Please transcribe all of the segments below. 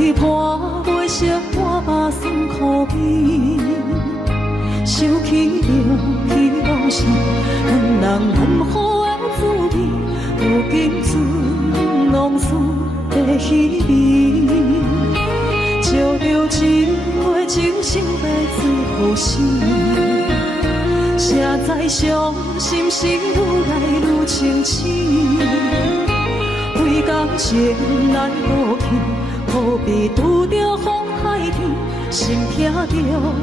水破袂熟，我目酸苦味。想起着彼往事，两人难好的滋味，如今存往事的稀微。照着一杯酒，想要醉好醒。谁知伤心事愈来愈清醒，为感情来倒去，何必拄着风海天？心痛着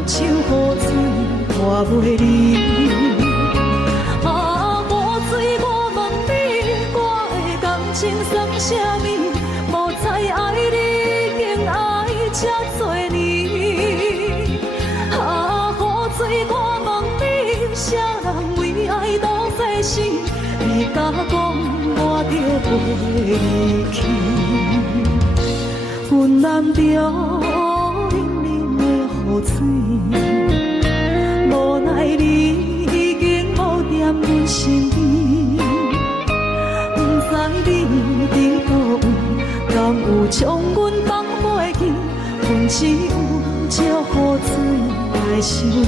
手雨水拖袂离。啊，雨水，我问你，我的感情算啥物？无知爱你，竟爱这多年。啊，雨水，我问你，啥人为爱都这死？你甲讲我着袂离去，阮难着。雨水，无奈你已经无踮阮身边，不知你伫倒位，敢有将阮放袂记？阮只有借雨水来想你。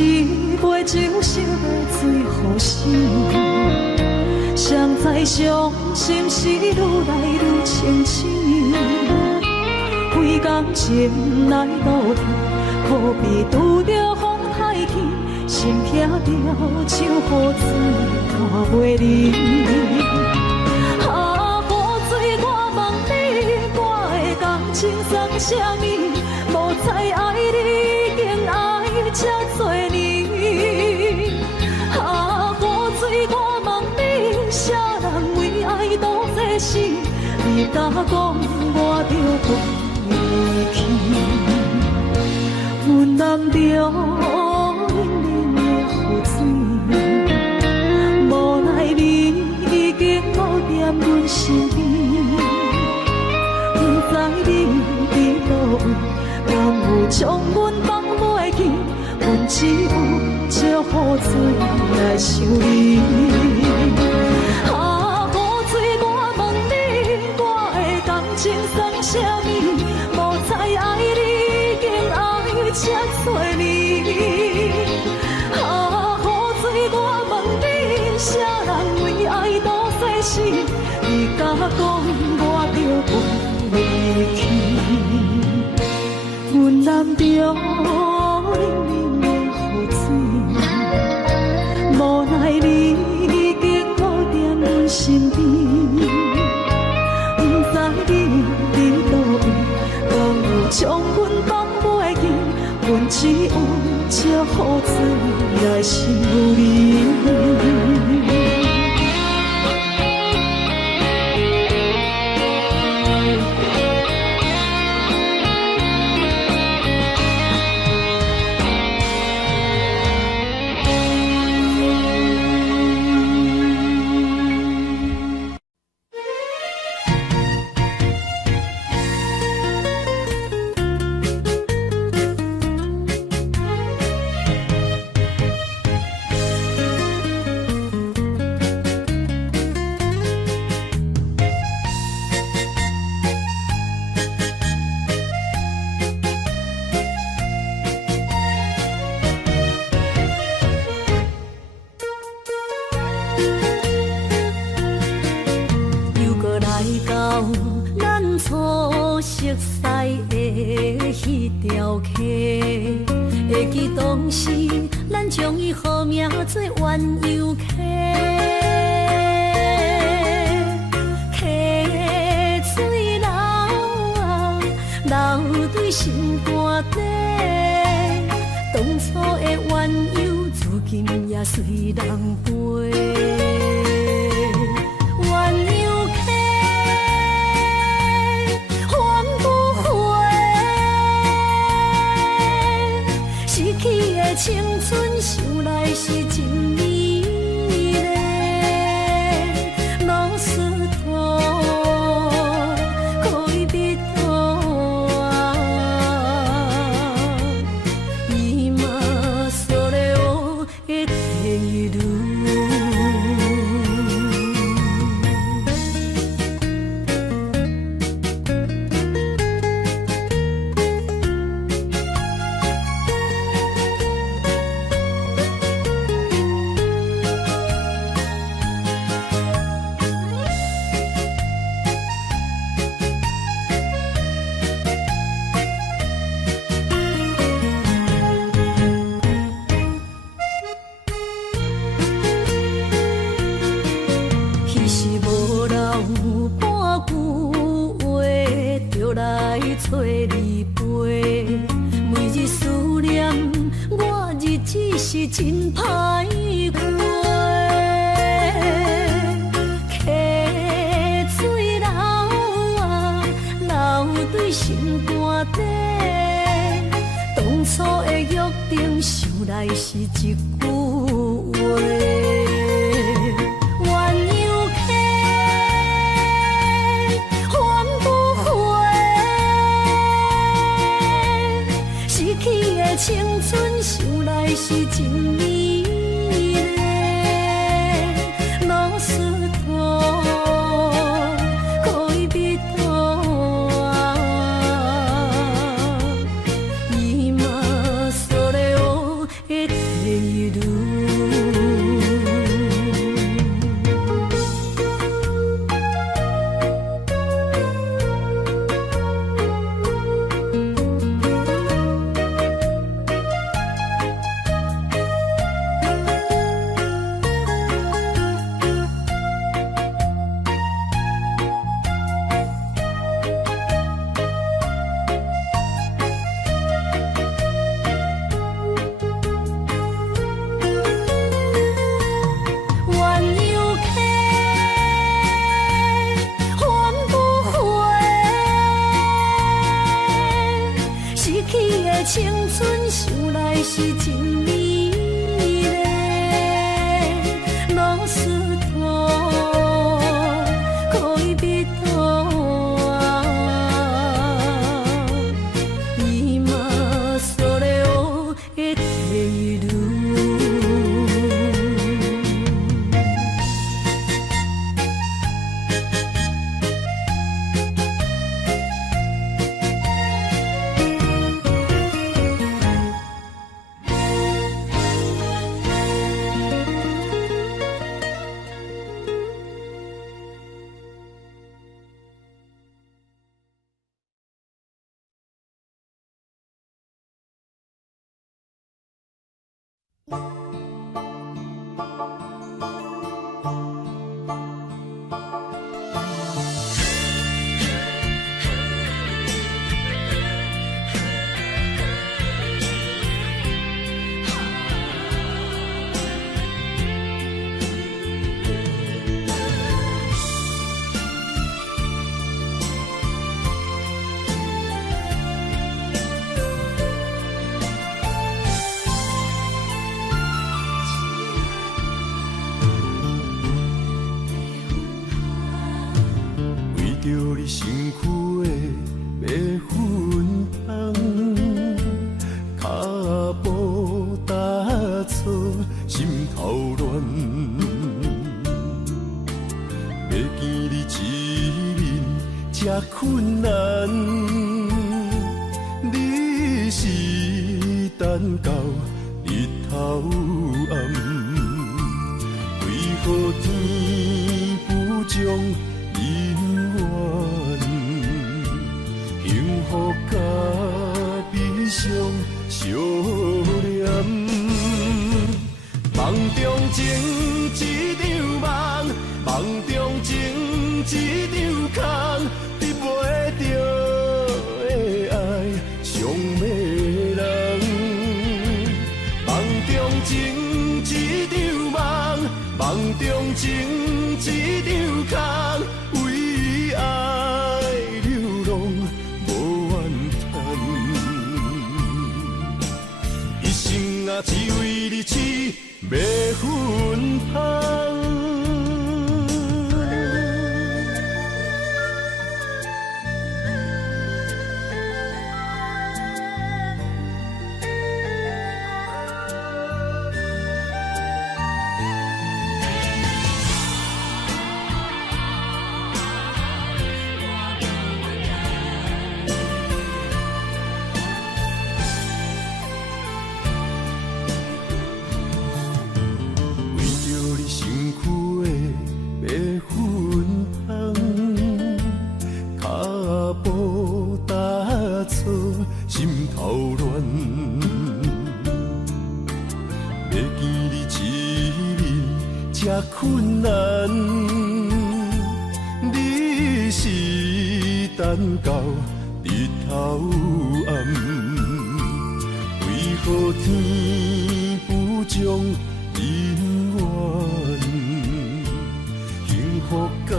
一杯酒，想要醉好醒，谁知伤心事愈来愈清醒。为感情来倒去，何必拄着风太起？心痛着手雨水拖袂离。啊，雨水，我问你，我的感情算啥物？无知爱你，竟爱这多年。啊，雨水，我问你，啥人为爱都这死？你甲讲我着袂离去，阮难着冷冷的雨水，无奈你已经无踮阮身边，不知你伫倒位，敢有将阮放袂记？阮只有借雨水来想你。啊，雨水，我问你，我的感情算啥物？无知爱你，竟爱这多年。啊，雨水，我问你，啥人为爱都这死？你甲讲我着袂离去，阮难着。无奈你已经无踮阮身边，不知你伫倒位，敢有将阮放袂记？阮只有借雨水来想你。青春想来是真美丽，老师徒可以比图啊，伊嘛所了的地路。找你陪，每日思念，我日子是真歹过。溪水流啊，流对心肝底。当初的约定，想来是一句话。青春想来是真美丽，老师徒可以比图啊，伊嘛所了的地路。青春想来是真美丽，老师徒可以比图啊，伊嘛所了的地路。着你身躯的白粉红，脚步踏错，心头乱。要见你一面这困难，你是等到日头暗，为何天不将？幸福甲悲伤相连，梦中情一场梦，梦中情一场空，得袂着的爱上迷人。梦中情一场梦，梦中情一场空，为爱流浪。一日起要分芳。困难，你是等到日头暗，为何天不将人怨？幸福甲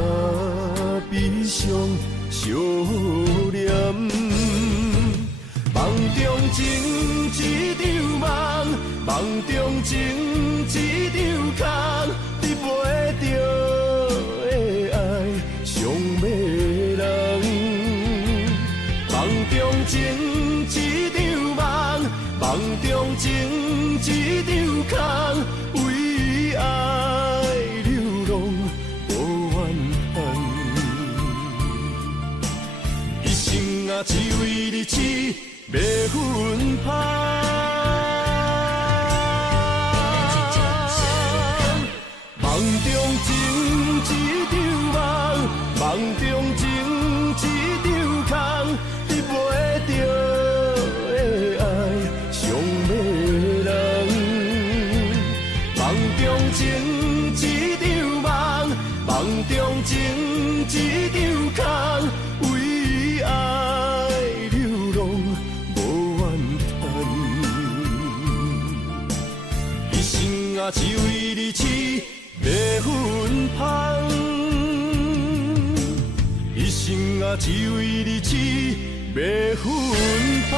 悲伤相连，梦中情一场梦，梦中情一场空。你陪着的爱上迷人，梦中情一场梦，梦中情一场空，为爱流浪无怨恨，一生啊只为日子要分芳。梦中情一场梦，梦中情一场空，你陪着的爱上迷人。梦中情一场梦，梦中情一场空，为爱流浪无怨叹，一生啊只为日子。要分芳，一生啊只为日子要分芳。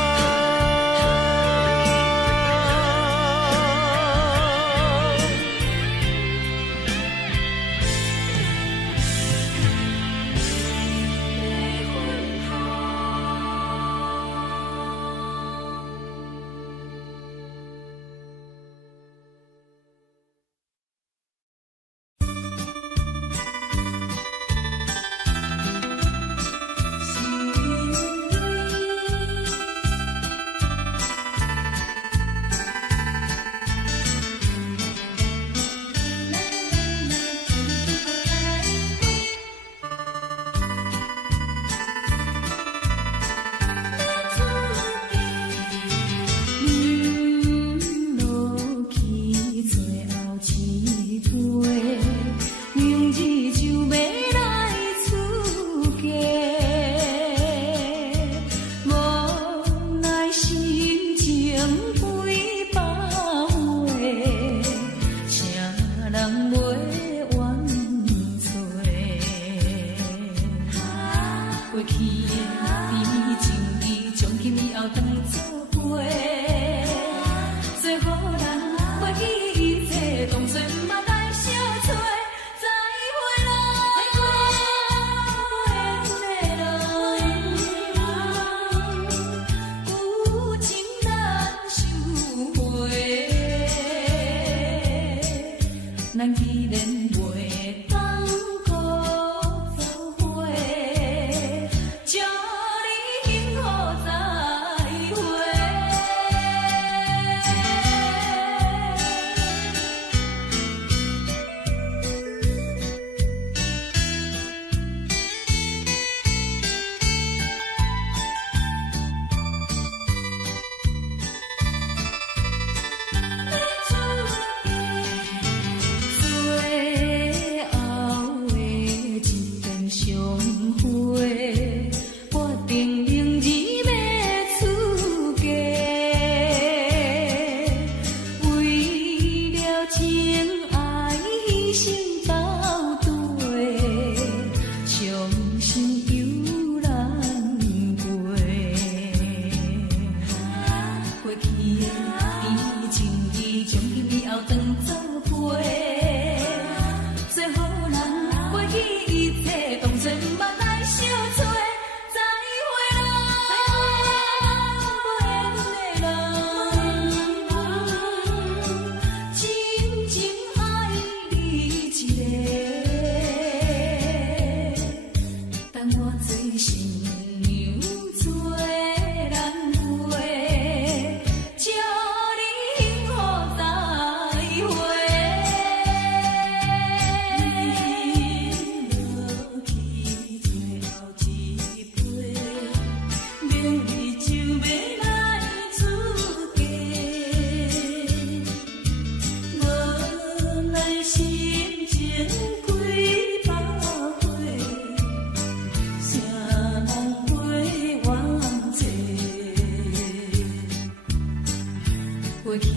过去的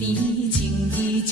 甜，情义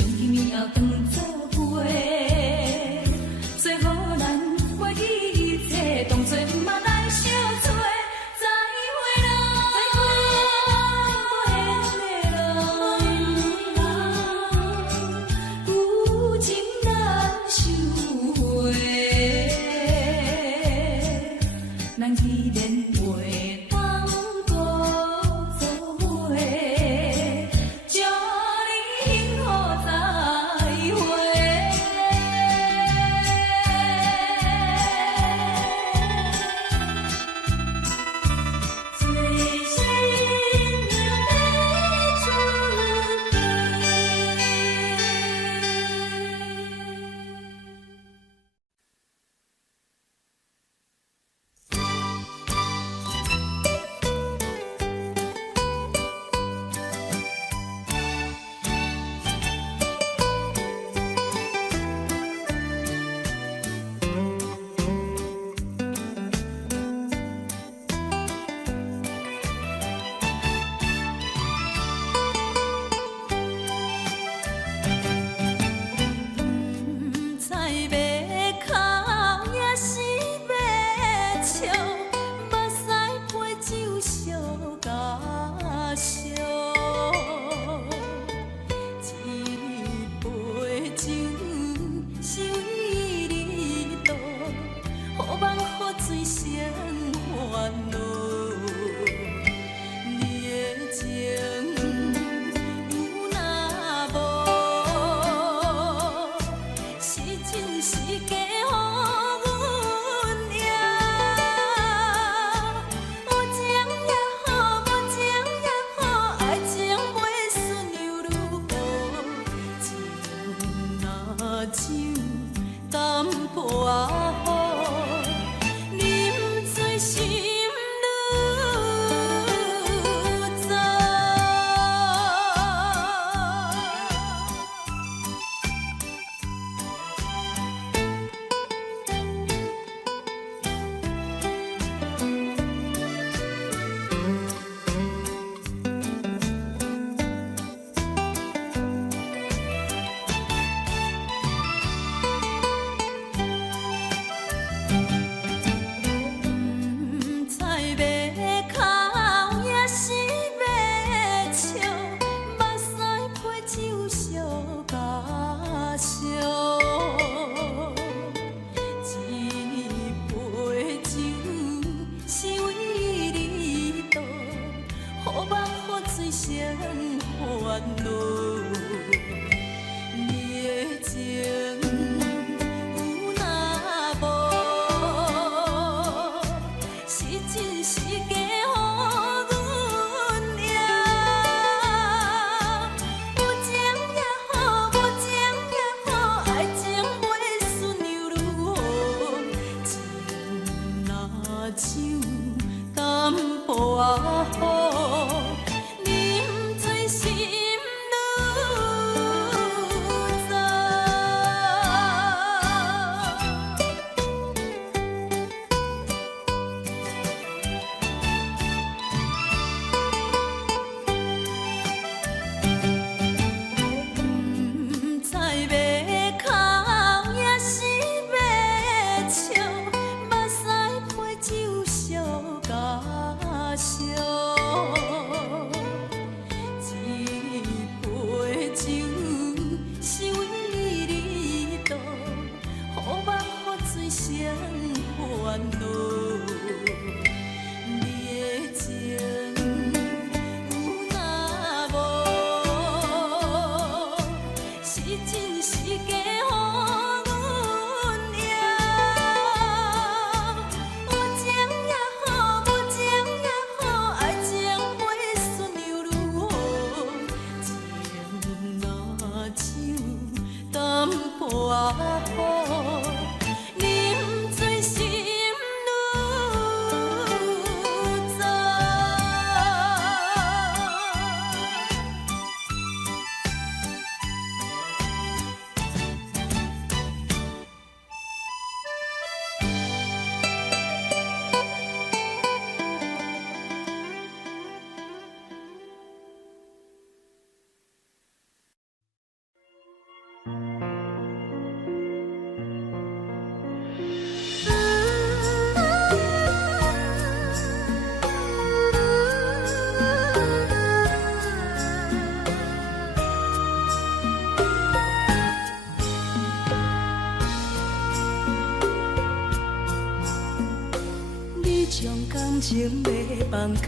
感情要放空，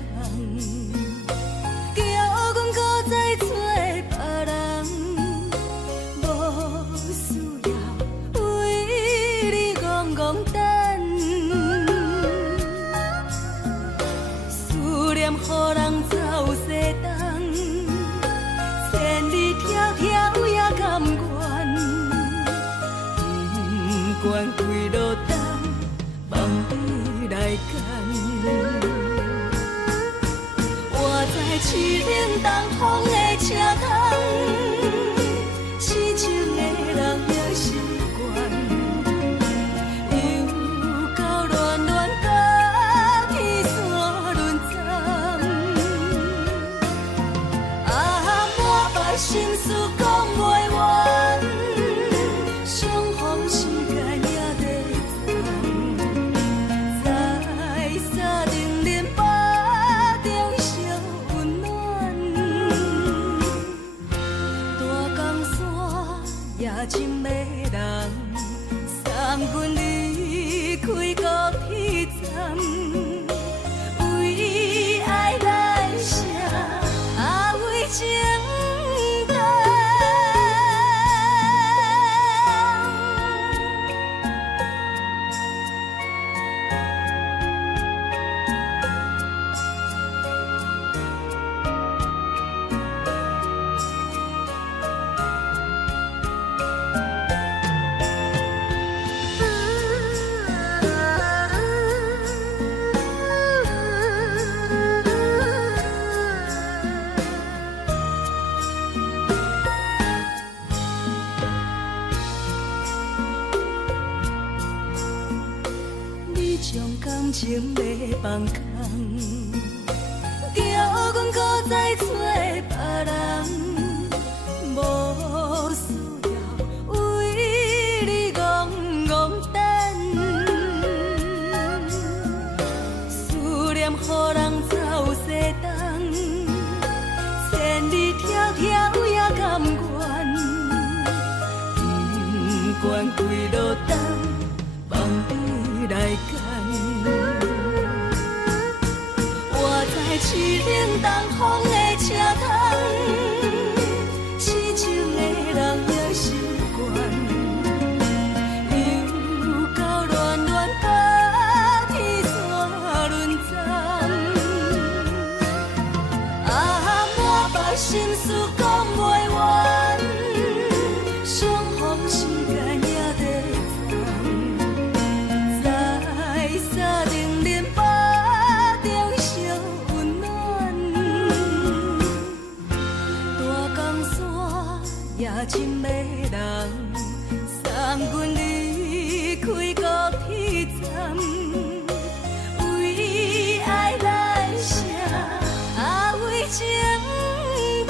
叫阮搁再找别人，无需要为你戆戆等。思念予人走西东，千里迢迢也甘愿，不管几路灯，望你来干。我在凄冷东风的车窗，痴情的人也习惯，又到乱乱甲天山轮站。满腹心事讲袂完，相逢时间也在藏。在沙丁林巴中烧温暖，大江山也真迷人，送阮离开高铁站，为爱来写为情重。你将感情要放空，叫阮搁再找别人，无需要为你戆戆等。思念予人走西东，千里迢迢也甘愿，不管几路灯，望你来干。我在凄冷东风的车窗，痴情的人也习惯，又到乱乱甲天山轮站。满腹心事讲袂完，相逢时间也在藏。在沙丁林巴中烧温暖，大江山也真迷人，送阮离开高铁站，为爱来写为情重。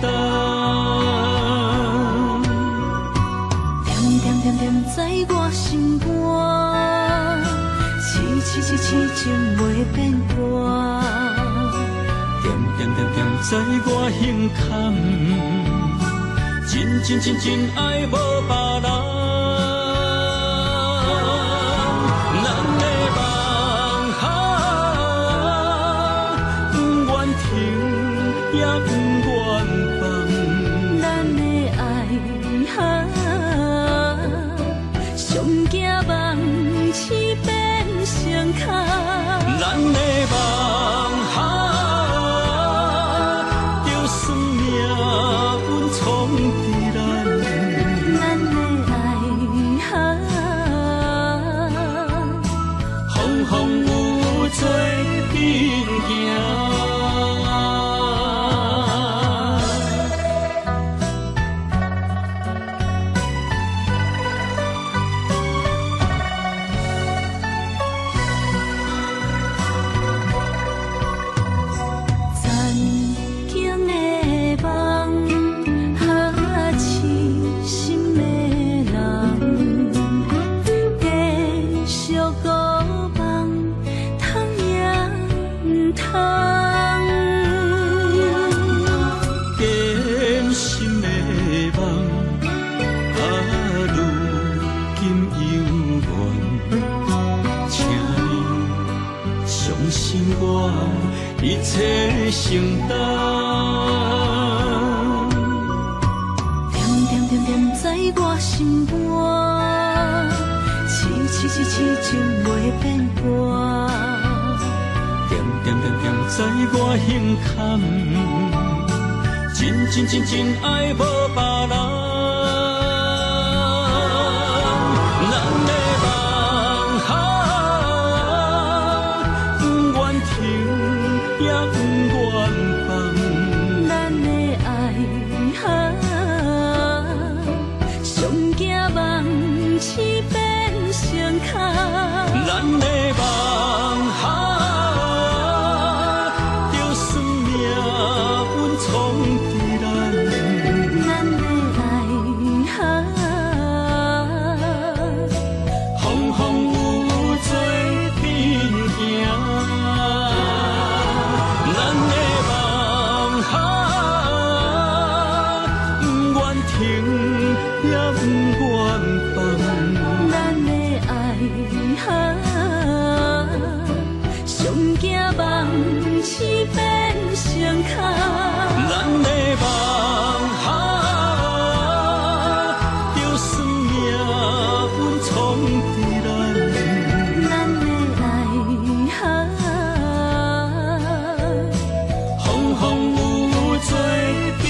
担。点点点点在我心肝，痴痴痴痴情袂变卦。点点点点在我胸坎，真真真真爱无别人。咱的梦哈，不愿停也不愿放。咱的爱哈，上惊梦痴变成空。咱的梦哈，就算命运冲伫咱。咱的爱哈，风风雨做阵行。曾经的梦，哈痴心的人，继续搁梦，通也唔通。坚心的梦，啊，如今犹原，请你相信我一切承担。点点点点在我心肝，痴痴痴痴情袂变卦。点点点点在我胸坎，真真真真爱无别人。咱的梦哈，不愿停也不愿放。咱的爱哈，上惊梦痴变成空。咱的梦哈，就算命运冲伫咱。咱的爱哈，风风雨做阵行。咱的梦哈，不愿停也不愿放。咱的爱哈，上惊梦痴变成空。咱的梦哈，就算命运冲伫咱。咱的爱哈，风风雨做阵行。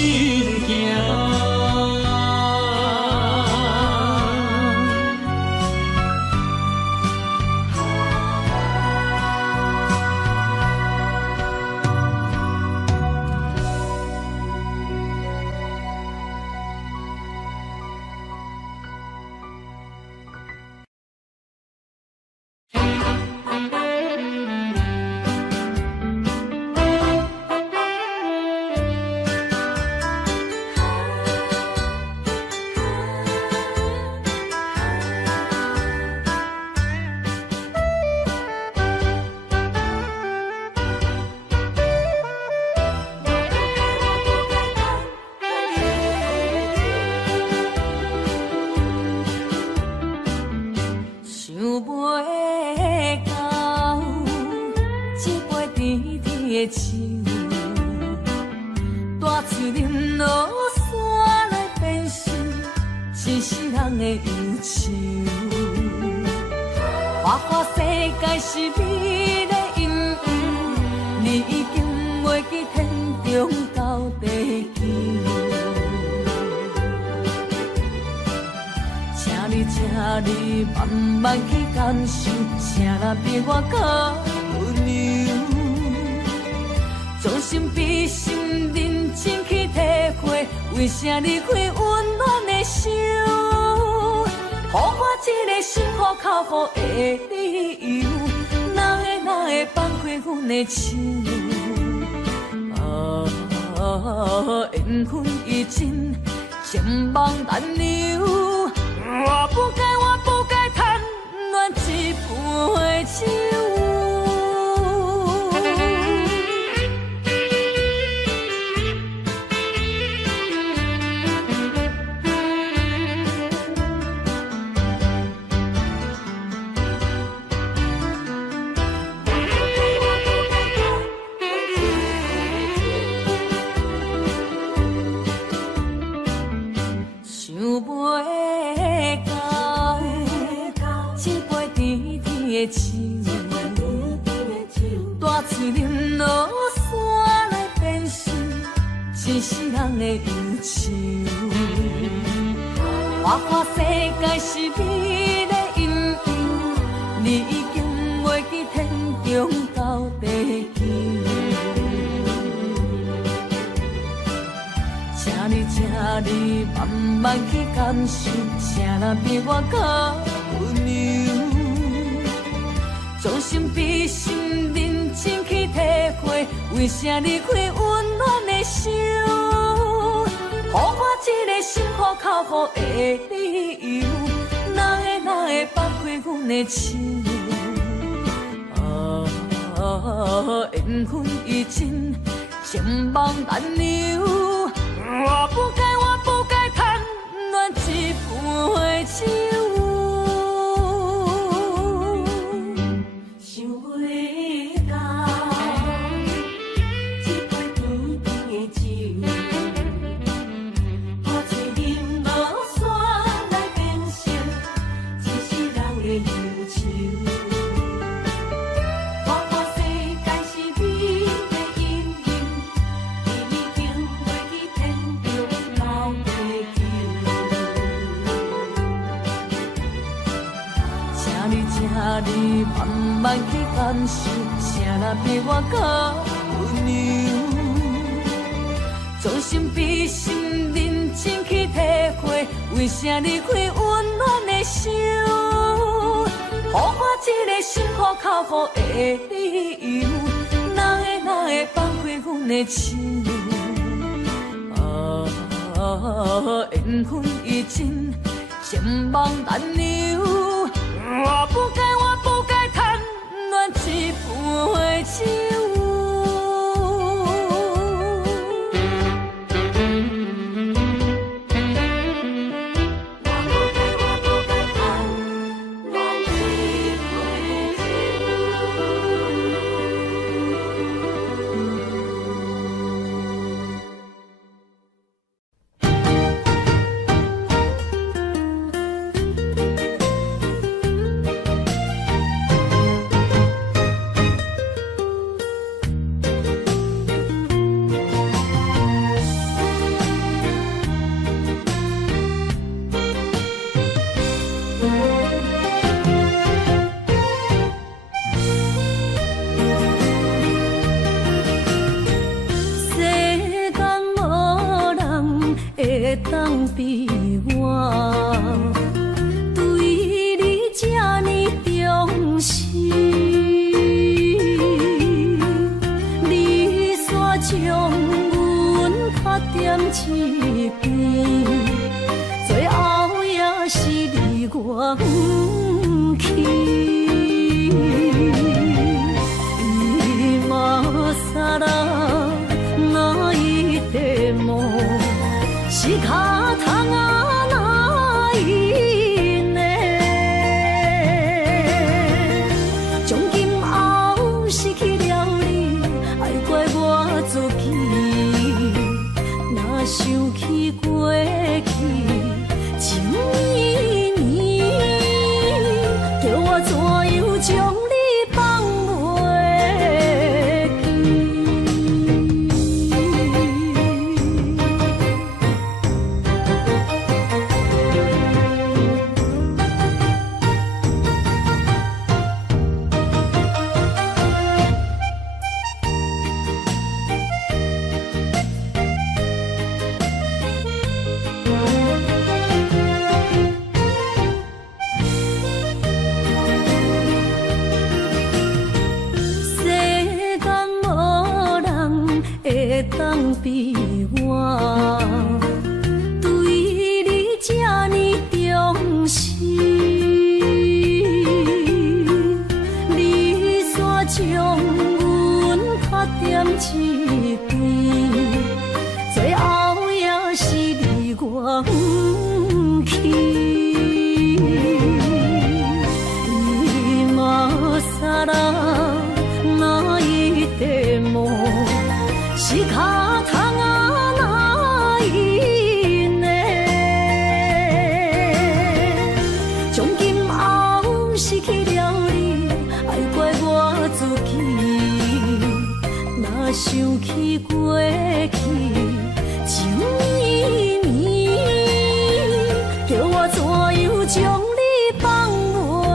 想袂到，一杯甜甜的酒，带出任落山来变成一世人的忧愁。花花世界是美的阴影，你已经袂记天中到地球。请你慢慢去感受，啥人比我较温柔？将心比心，认真去体会，为啥离开温暖的手？予我一个心苦口苦的理由，哪会放开阮的手？啊，缘分已尽，情梦难留。我不该贪恋一杯酒。大嘴饮落山来变成一世人的忧愁。花花世界是你的引诱，你已经袂记天中到地球。请你慢慢去感受，谁人比我较温柔？将心比心，认真去体会，为啥离开温暖的手？予我一个心苦口苦的理由，哪会放开阮的手？缘分已尽，情梦难留。我不该贪恋一杯酒。你慢慢去感受，谁人比我较温柔？将心比心，认真去体会，为啥离开温暖的手？予我一个心苦口苦的理由，哪会放开阮的手？缘分已尽，情梦难留。我不该贪恋一杯酒。当比我对你这呢重视，你煞将阮较点一边，最后也是你我不去。今さら泣いても仕方がないね，从今后失去了你，爱怪我自己，若想起过去情意绵，叫我怎样将你放袂记？会当比我对你这呢重视？你煞将阮拍点一边，最后也是离我不去。萨拉那一点梦，是卡通啊那一年，从今后失去了你，爱怪我自己。若想起过去，情绵绵，叫我怎样将你放袂？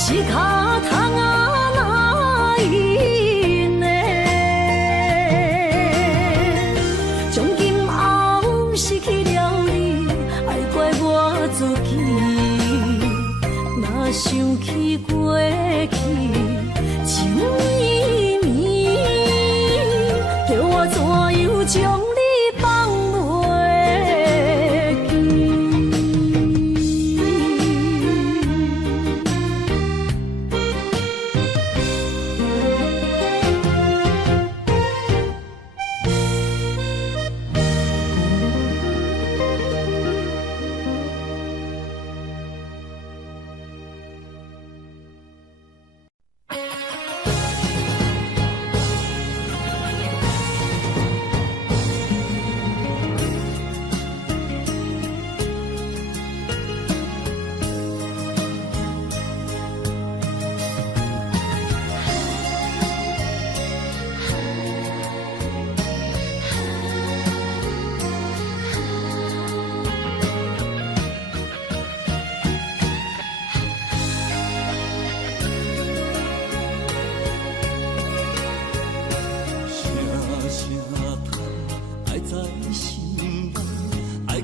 是卡通啊那一年，从今后失去了你，爱怪我自己。若想起过去，情绵绵，叫我怎样将你放袂记？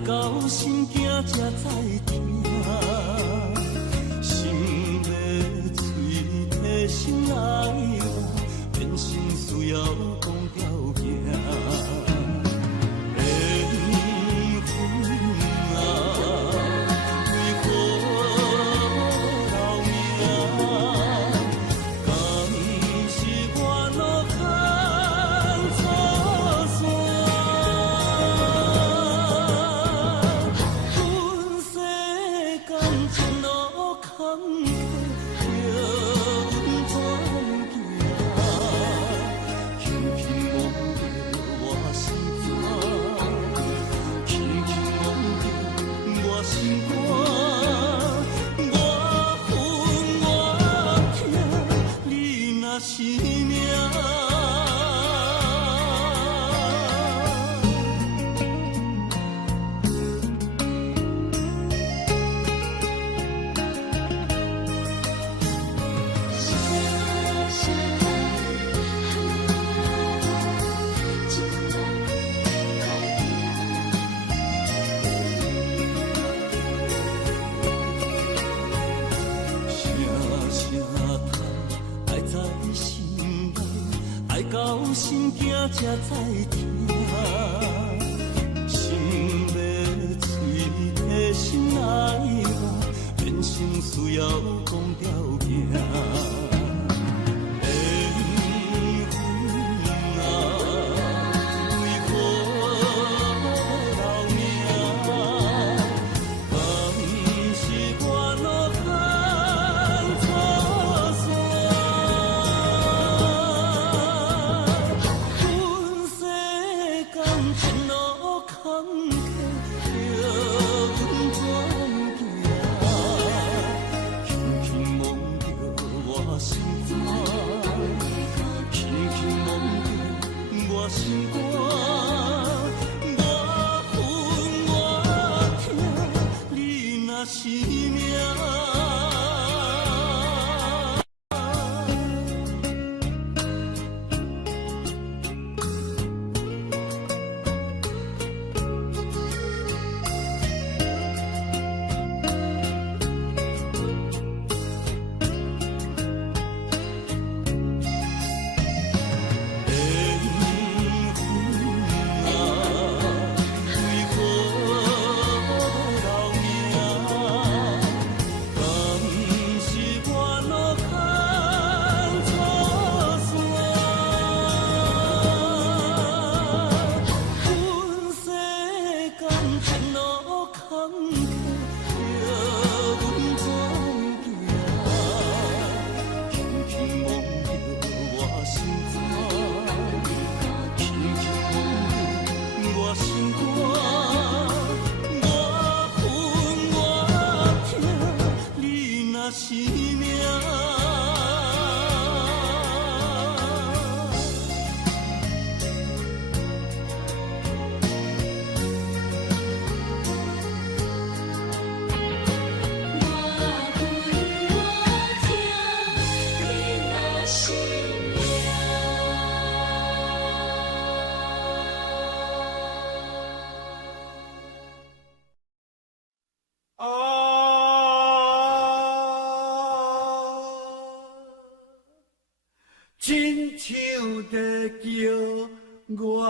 到心惊才知听，心要嘴提心爱我，变成需要讲条件。缘分啊，为何留名？敢是我落空错算？是命。到心惊才知听，心要嘴提心爱我，变成需要讲条件。亲像在叫我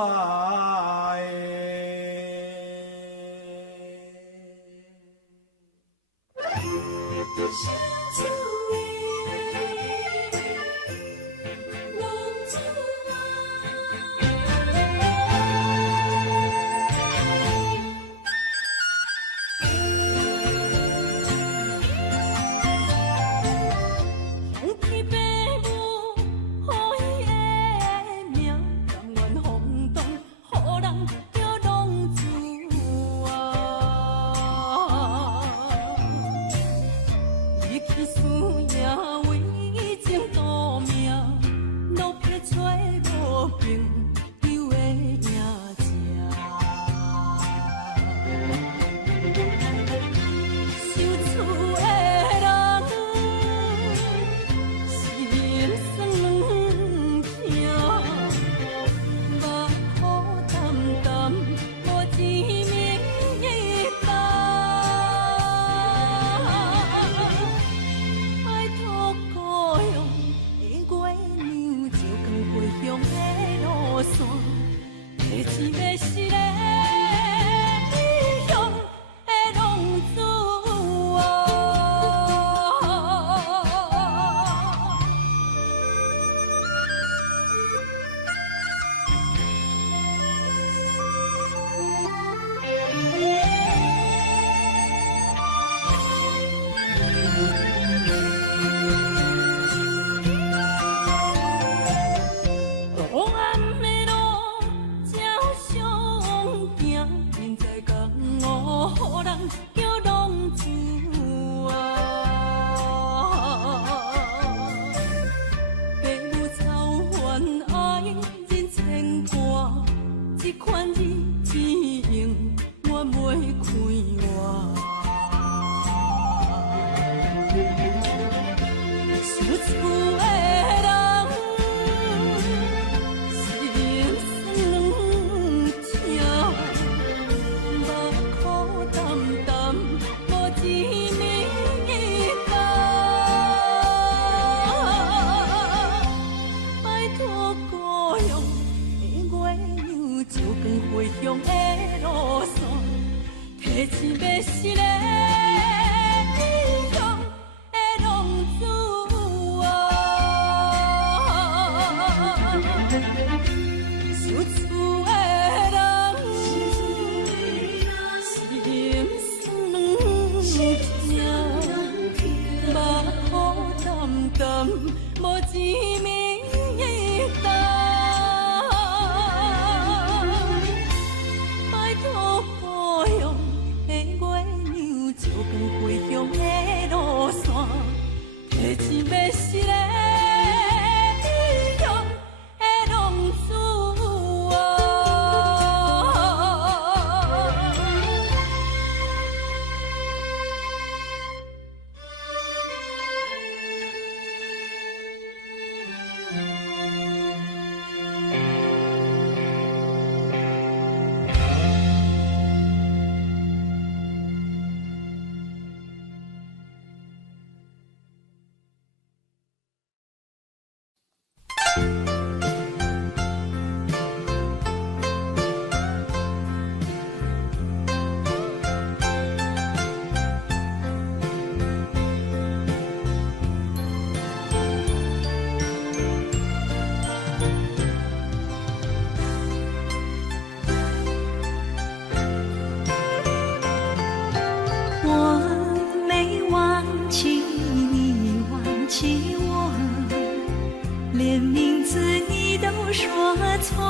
错，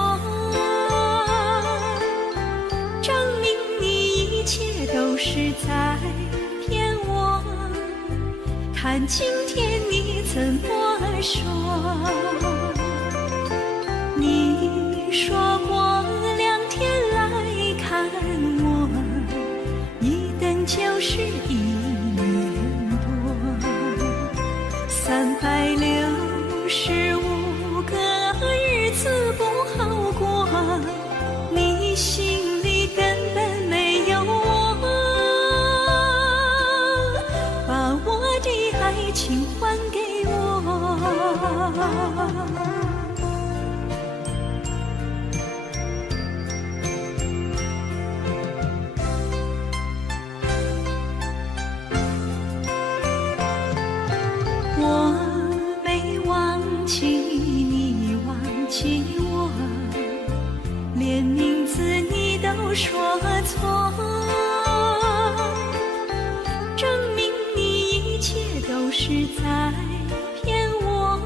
证明你一切都是在骗我。看今天你怎么说？你说过2天来看我，一等就是1年多，365个日子不好过，你心里根本没有我，把我的爱情还给我。起我，连名字你都说错，证明你一切都是在骗我。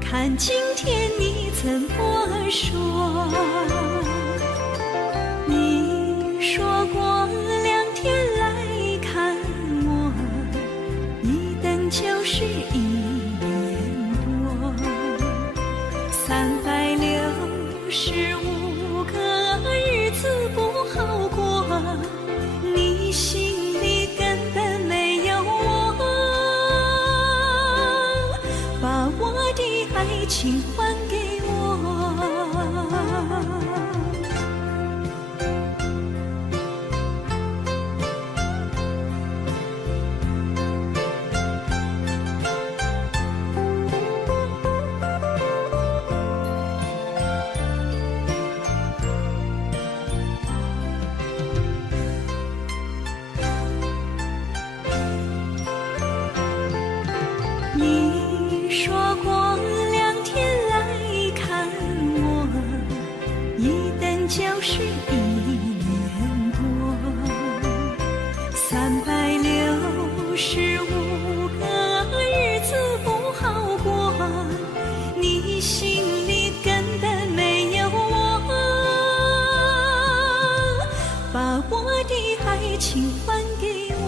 看今天你怎么说？你说过2天来看我，一等就是1年多，365个日子不好过，你心里根本没有我，把我的爱情还给我。你说过2天来看我，一等就是1年多，365个日子不好过，你心里根本没有我，把我的爱情还给我。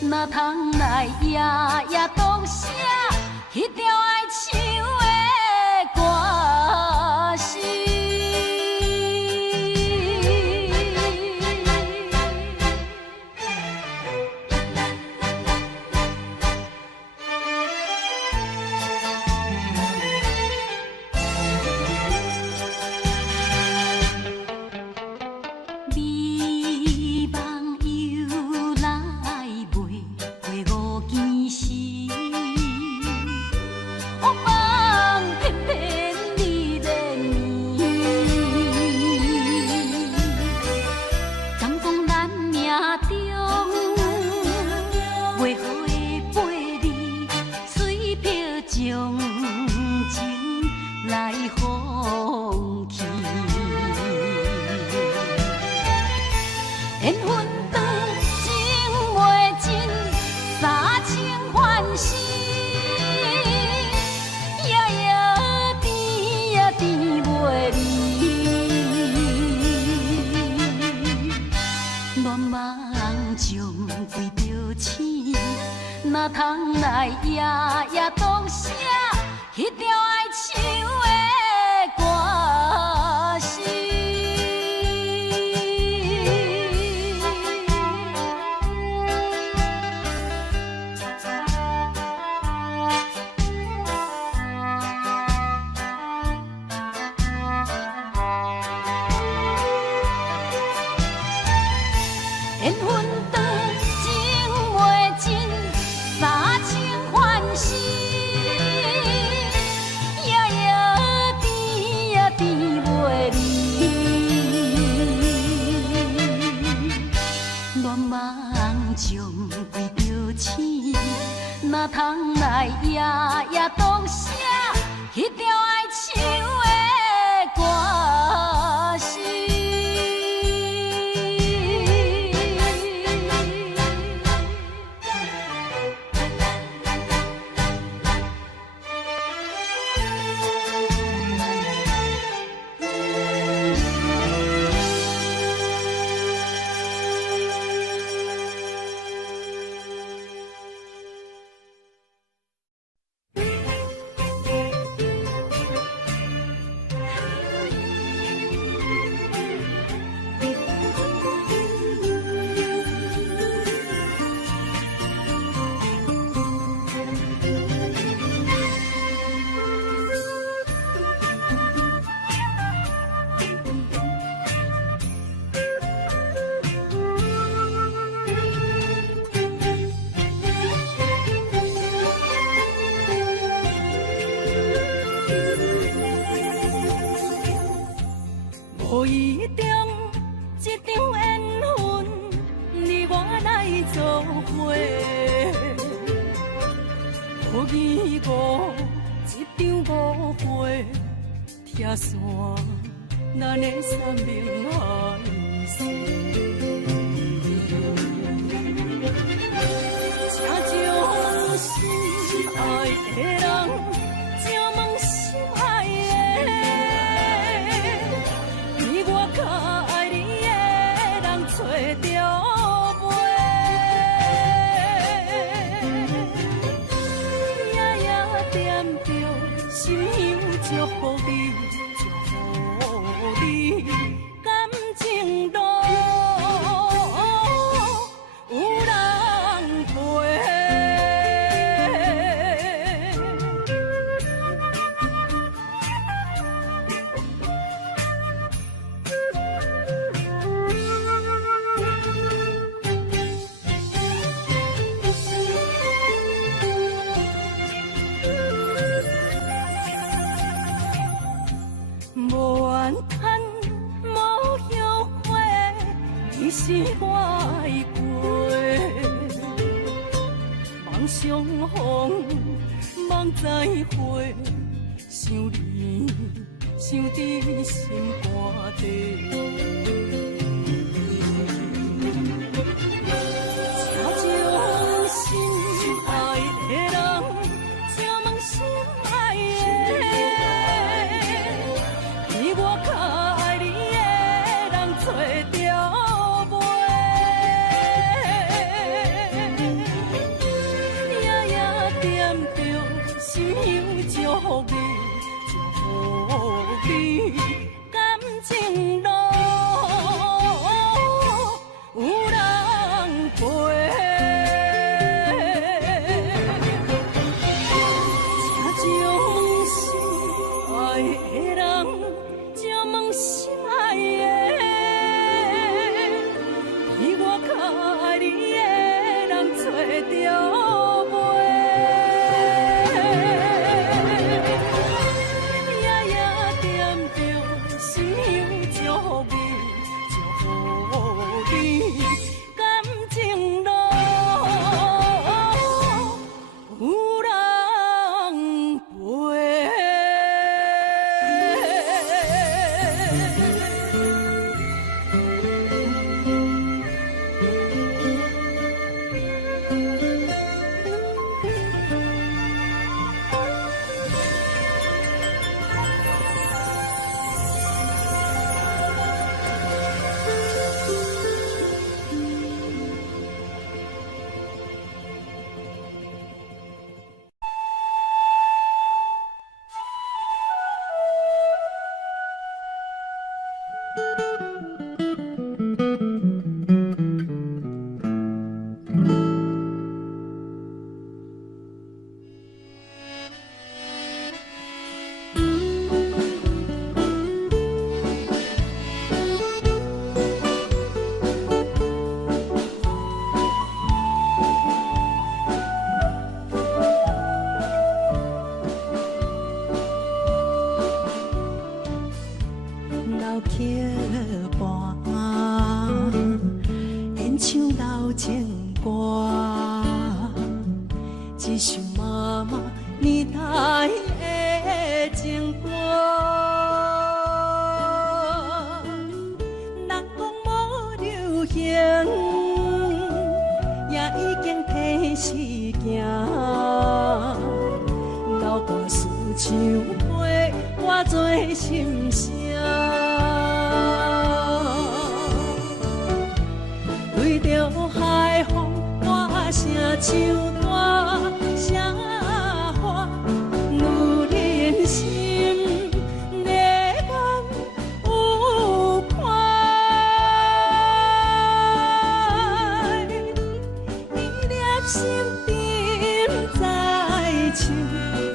哪通来夜夜当写迄条爱唱的歌词？哪通来夜夜当写迄条爱唱的歌词？缘分长，情袂尽，三生欢喜。读写迄条爱唱的歌词。无意中一场缘分，你我来做伙。无意误一场误会，拆散咱的生命海誓。请将心爱的人，请问心爱的。较爱你的人找着袂，夜夜惦着心香祝福你，祝福你感情路有人陪。无怨叹，无后悔，你是我的过。梦相逢，梦再会，想你，想伫心肝底。请将心爱的人，请问心爱的。我较爱你的人找着袂，夜夜惦着心香祝福你，祝福你感情路陪我做心声。对着海风歌声唱大声喊，女人心热望有快，依恋心沉在唱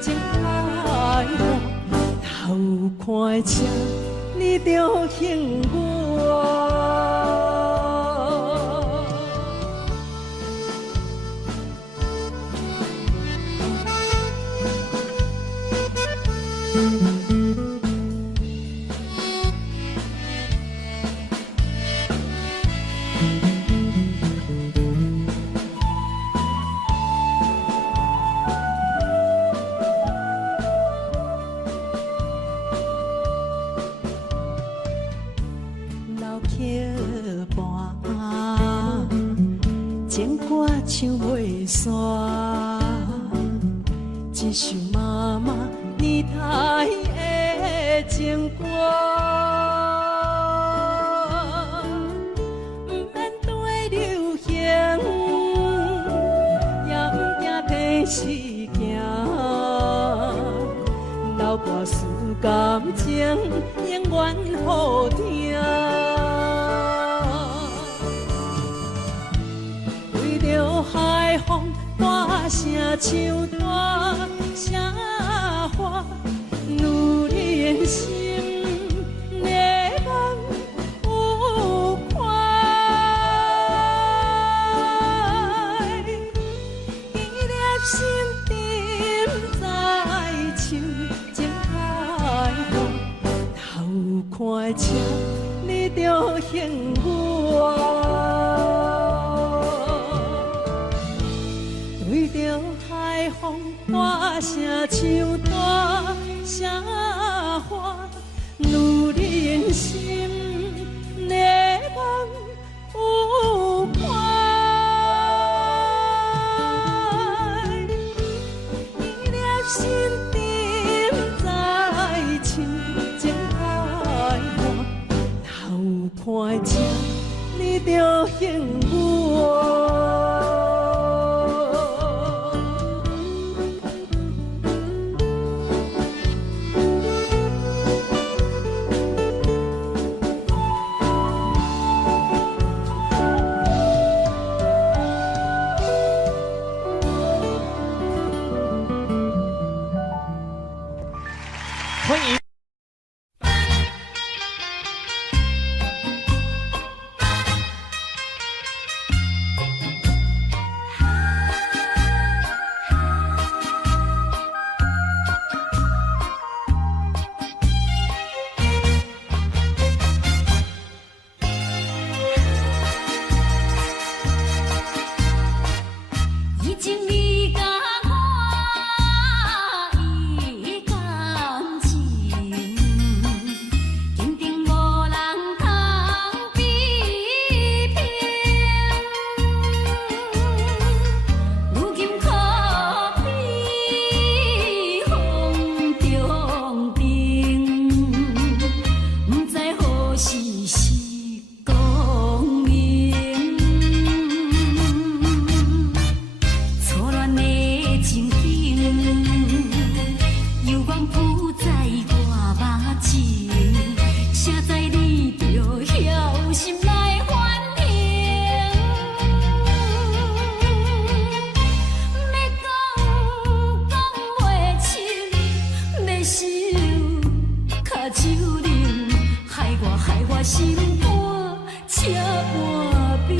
情海岸，头看车你着幸我。老桥畔，情歌唱袂煞，一首妈妈年代的情歌。不免对流行，也不惊天时行。老歌词感情永远好听。对着海风歌声唱大声喊，女人心热望有快，依恋心沉在唱情海岸，头看车你着幸我。对着海风歌声唱大声喊，女人心热望有快，依恋心沉在唱情海岸，头看车你着幸我。欢迎。已经你甲我已感情，坚定无人通比拼。如今可比风中冰，不知何时是光明。错乱的情景，有光浮在我目前，谁知你着晓心来反省？要讲袂清，要想卡手冷，害我心肝车半冰。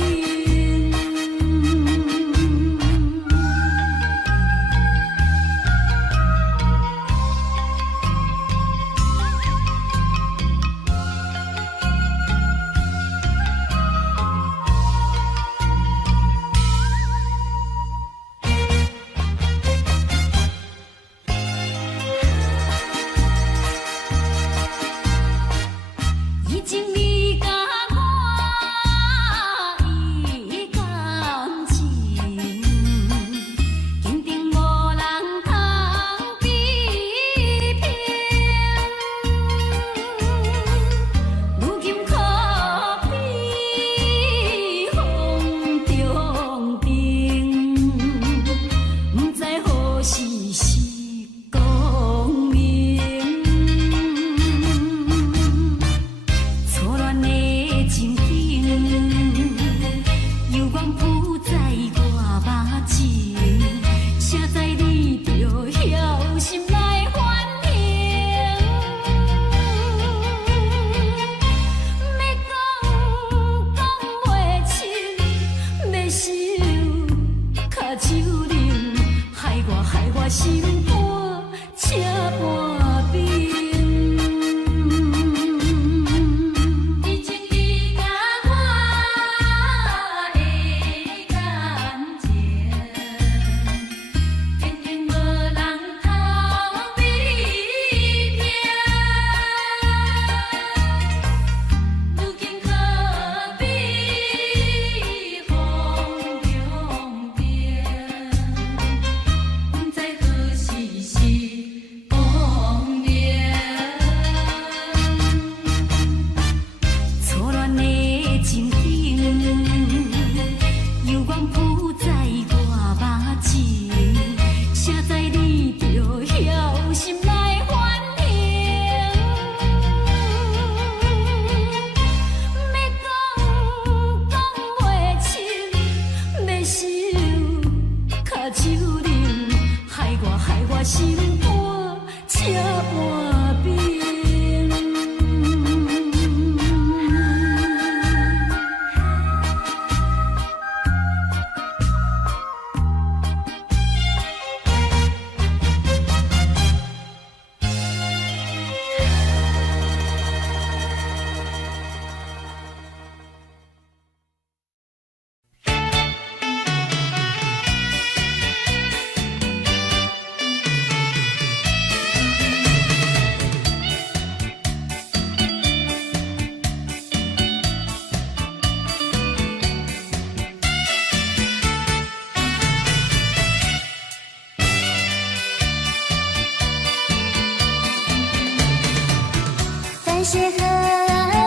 谢河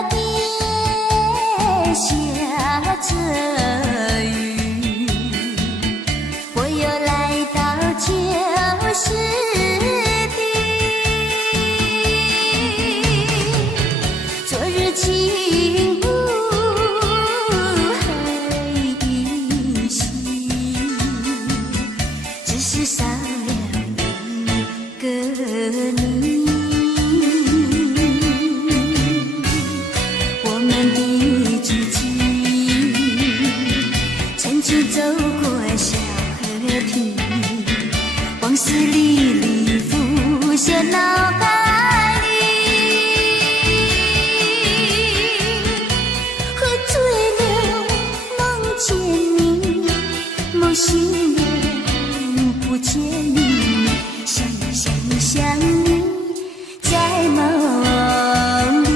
边下着雨，我又来到旧时地。昨日轻雾黑依稀，只是少了一个你。走过小河堤，往事历历浮现脑海里。喝醉了，梦见你，梦醒了，不见你，想你，在梦里。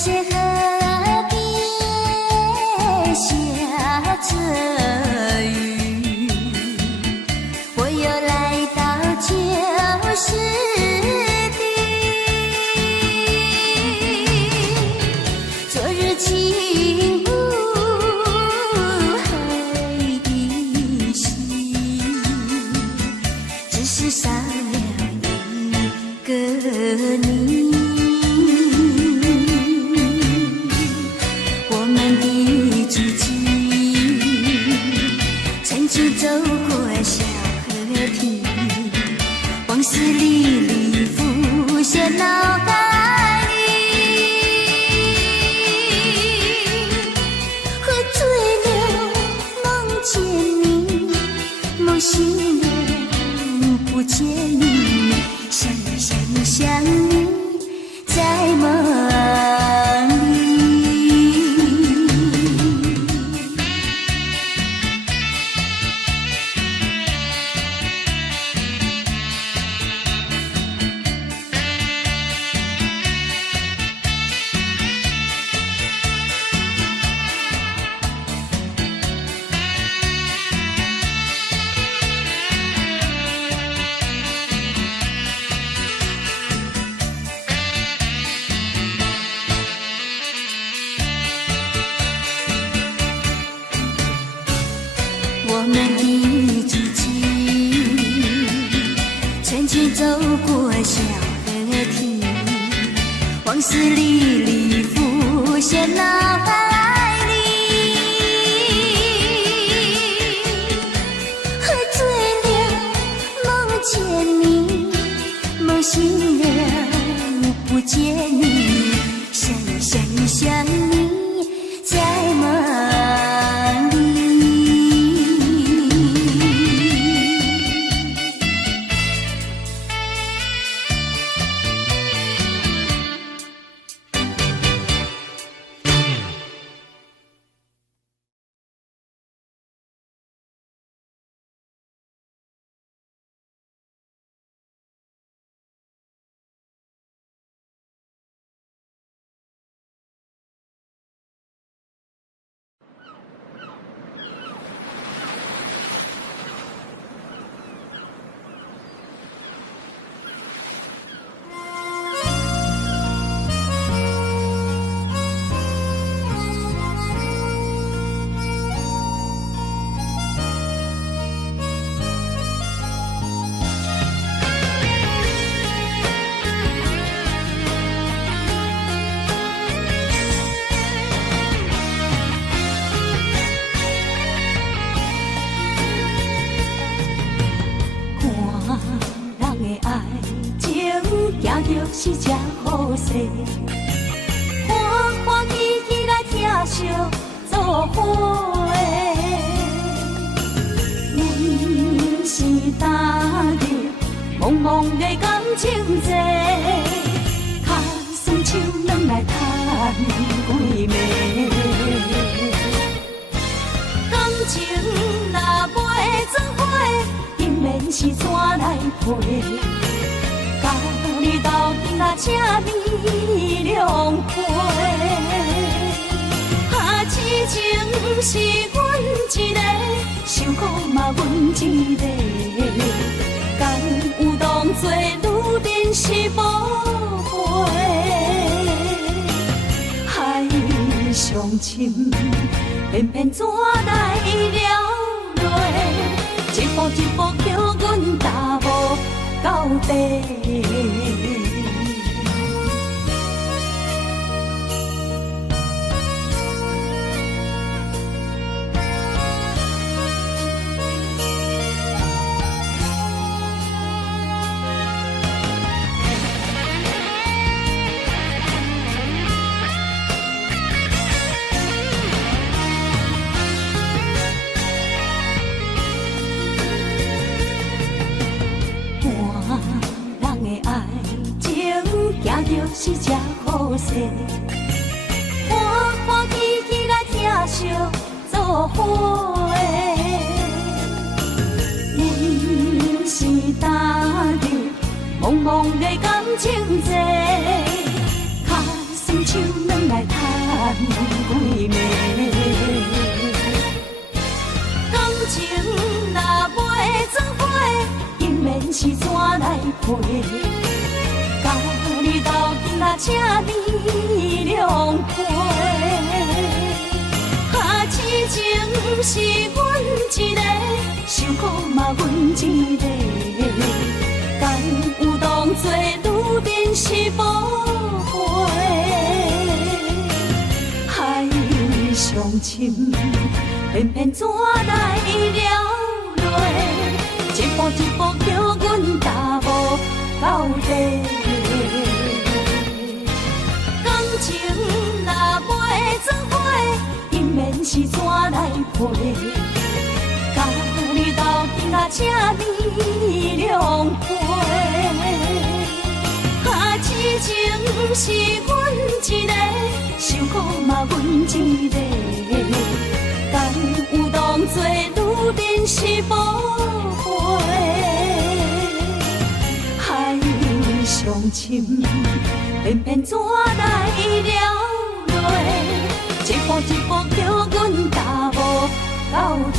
谢河边下着雨，我又来到旧时地。昨日轻雾黑依稀，只是少了一个你。走过小河堤，往事历历浮现脑海里。喝醉了，梦见你，梦醒了，不见你，想你，在梦里。我们的足迹，曾经走过小河堤，往事历历浮现脑海里。喝醉了，梦见你，梦醒了，不见你，想你，在梦里。是这好势，欢欢喜喜来听相作伙的。阮是踏入茫茫的感情债，脚酸手软来叹几暝。感情若袂做伙，今免是怎来陪？甲你斗阵啊，这美良陪。啊，痴情是阮一个，受苦嘛阮一个，敢有当作女人是无悔？海上深，偏偏怎来了落？一步一步叫阮踏无到底。是只好势，欢欢喜喜来疼惜做伙的。阮是担着茫茫的感情债，卡酸手软来叹几暝。感情若袂做伙，因免是怎来陪？甲你斗阵啊，这美良陪。啊，痴情是阮一个，受苦嘛阮一个，敢有当作女人是无悔？海上深，偏偏怎来了落？一步一步叫阮踏无到底。感情若袂做伙，因免是怎来陪？甲你斗阵啊，这美良陪。啊，痴情是阮一个，受苦嘛阮一个，敢有当作女人是无悔？海上深，偏偏怎来了落？一步一步叫阮踏无到底。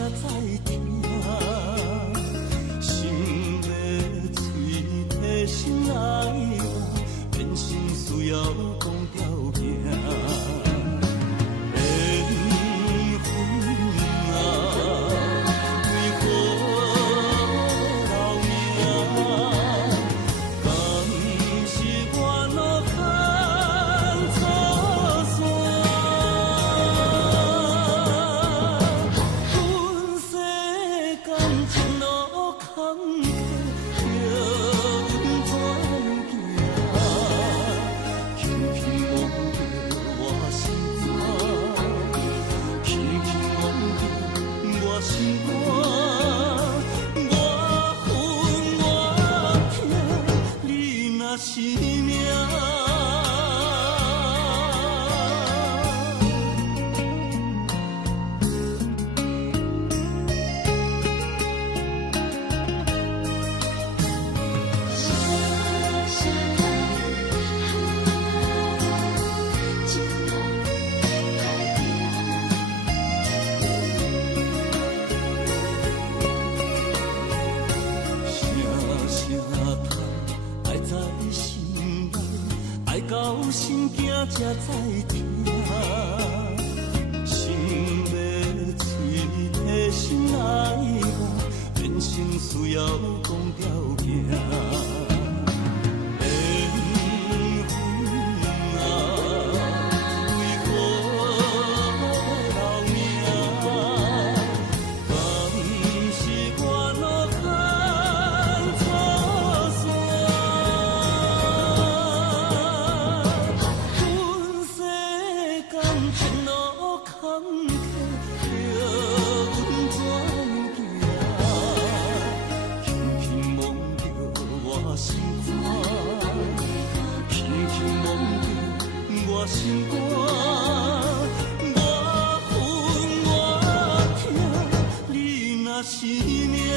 才知听，心要碎体心来换，变心需要讲条件。才知听，心要碎体心来换，变成需要讲条件。心肝。是命。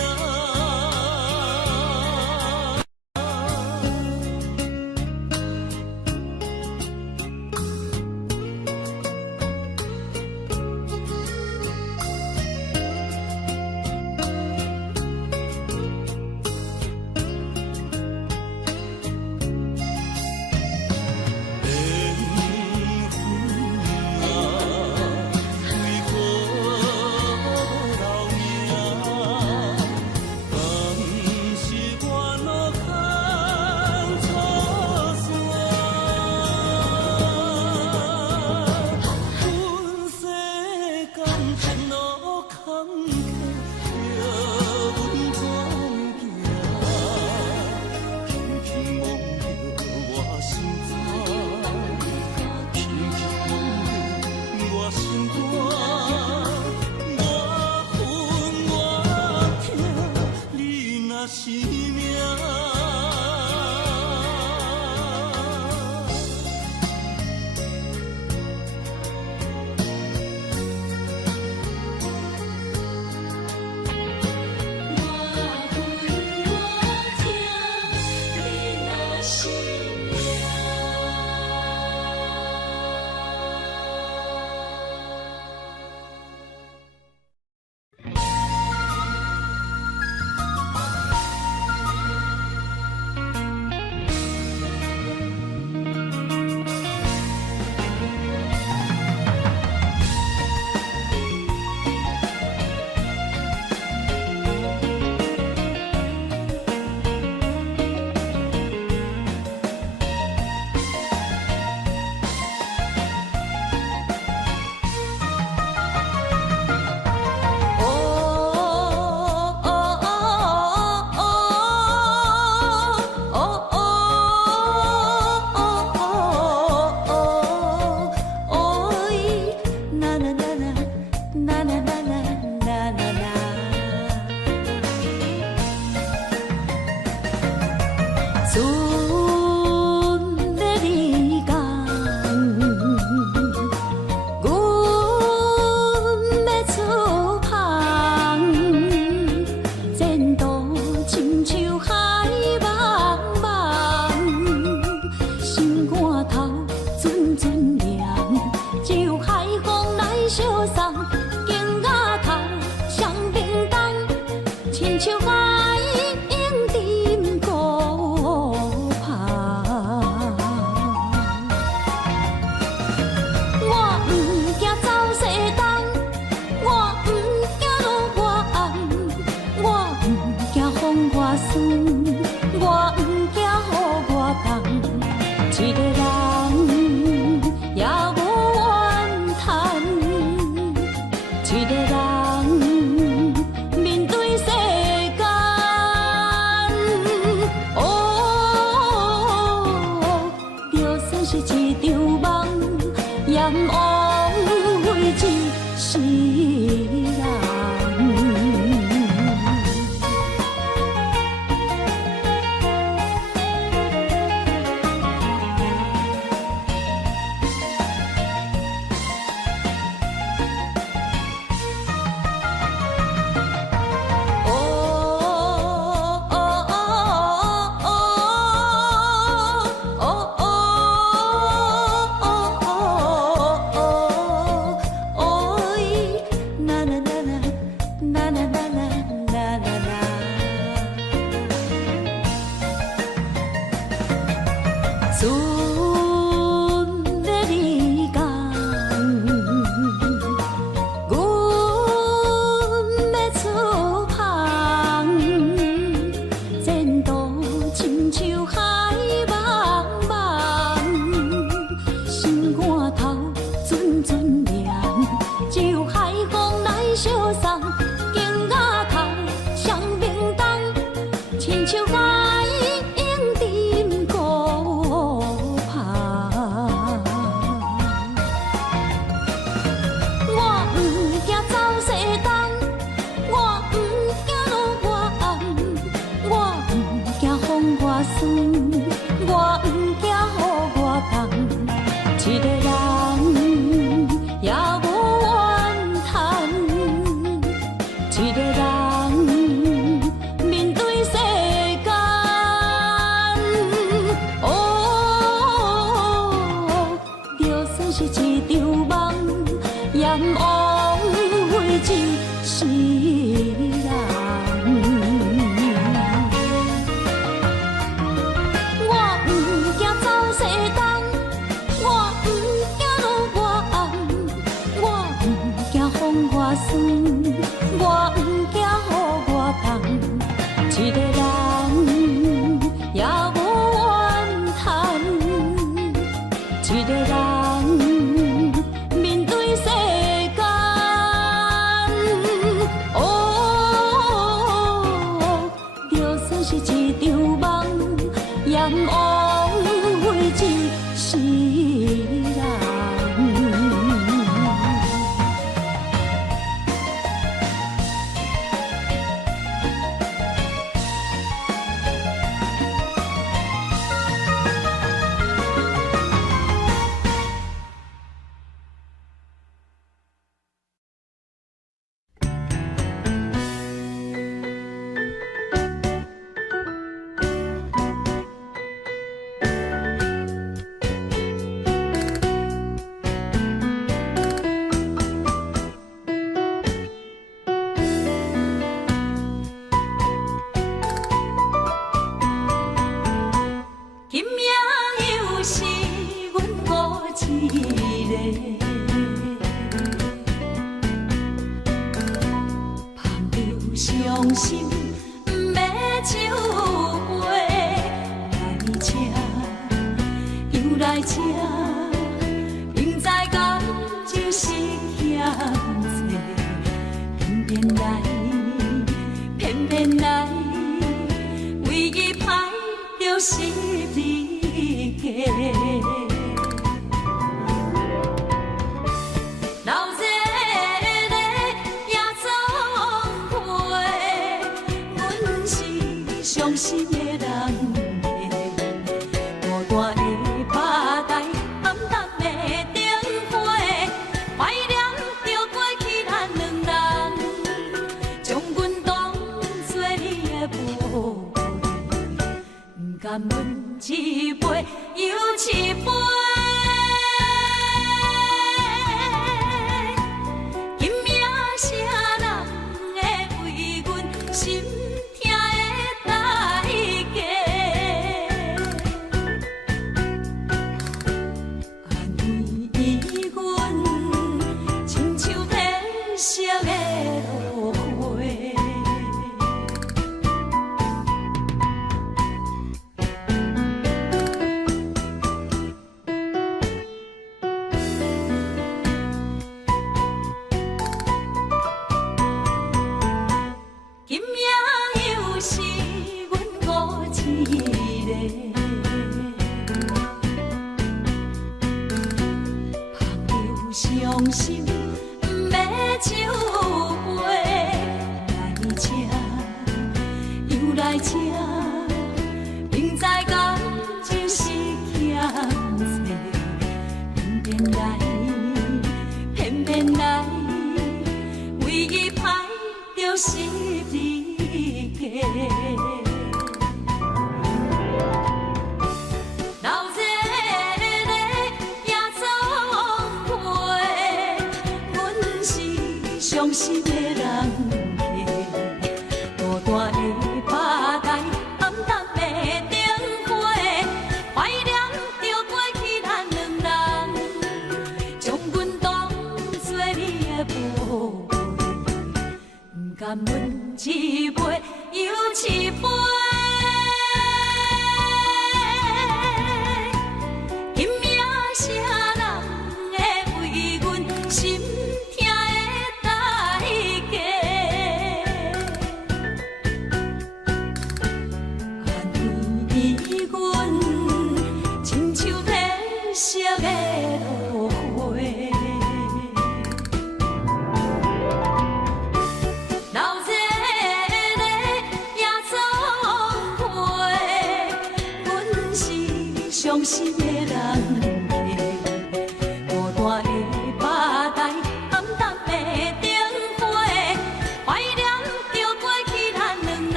是一场梦，魘魍非一世人。我不惊走西东，我不惊路外红，我不惊风外酸，我不惊雨外重。一个人也无怨叹，一个人面对世间。哦，就算是一场梦，魘魍非一世人。伤心不要酒杯，来吃又来吃，明知感就是嫌多，偏偏来，偏偏来，唯一歹就是你家。伤心的人，大大的拍台，暗淡的灯花，怀念着过去咱两人，将阮当作你的宝贝，不甘阮一杯又一杯。今夜啥人会为阮心？伤心不要酒杯，来吃又来吃，明知感就是嫌多，偏偏来，偏偏来，唯一歹就是你家。伤心的人，大大的拍台，暗淡的灯花，怀念着过去咱两人，将阮当作你的宝贝，不甘阮一杯又一杯。今夜啥人会为阮心？色的落花，老热的夜总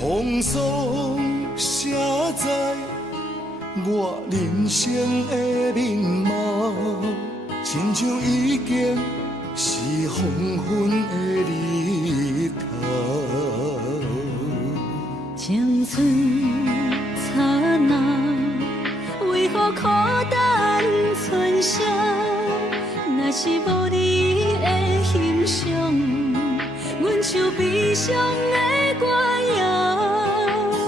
风霜写在我人生的面貌，亲像已经是黄昏的日头。青春刹那，为何孤单剩下？若是无你的欣赏，阮像悲伤的歌谣。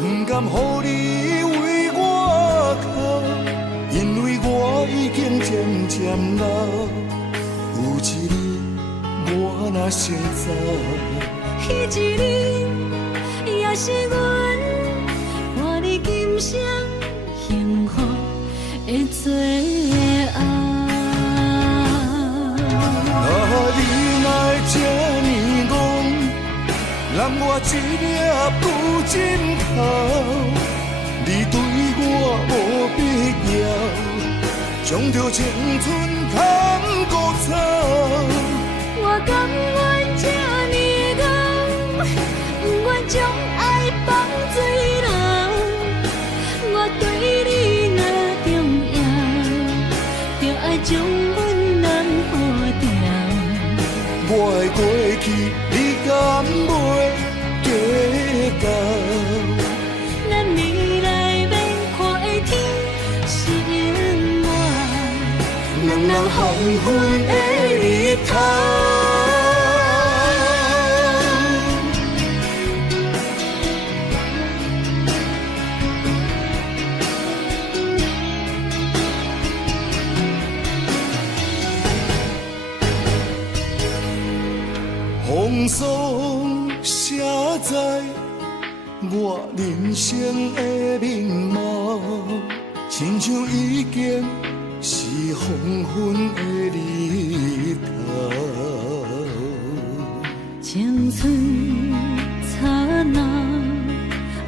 不甘乎你为我哭，因为我已经渐渐老。有一日我若先走，彼一日也是阮伴你今生幸福的最后。你来这呢戆，揽我一粒不枕头。你对我无必要，将着青春砍孤草。我甘愿这呢戆，不愿将爱放水流。我对你若重要，就爱将阮人付掉。我的过去，你敢袂计较？咱未来免看的天是永远，两人黄昏的日头。风霜写在我人生的面貌，亲像已经是黄昏的日头。青春刹那，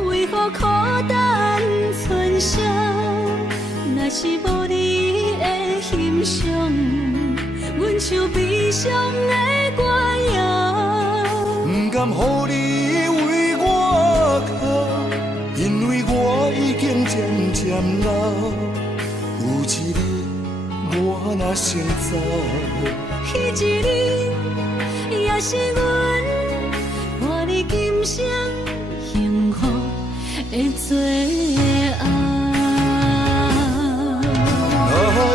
为何孤单剩下？若是无你的欣赏，阮像悲伤的歌谣。不甘乎你为我哭，因为我已经渐渐老。有一日我若先走，彼一日也是阮伴你今生幸福的最后。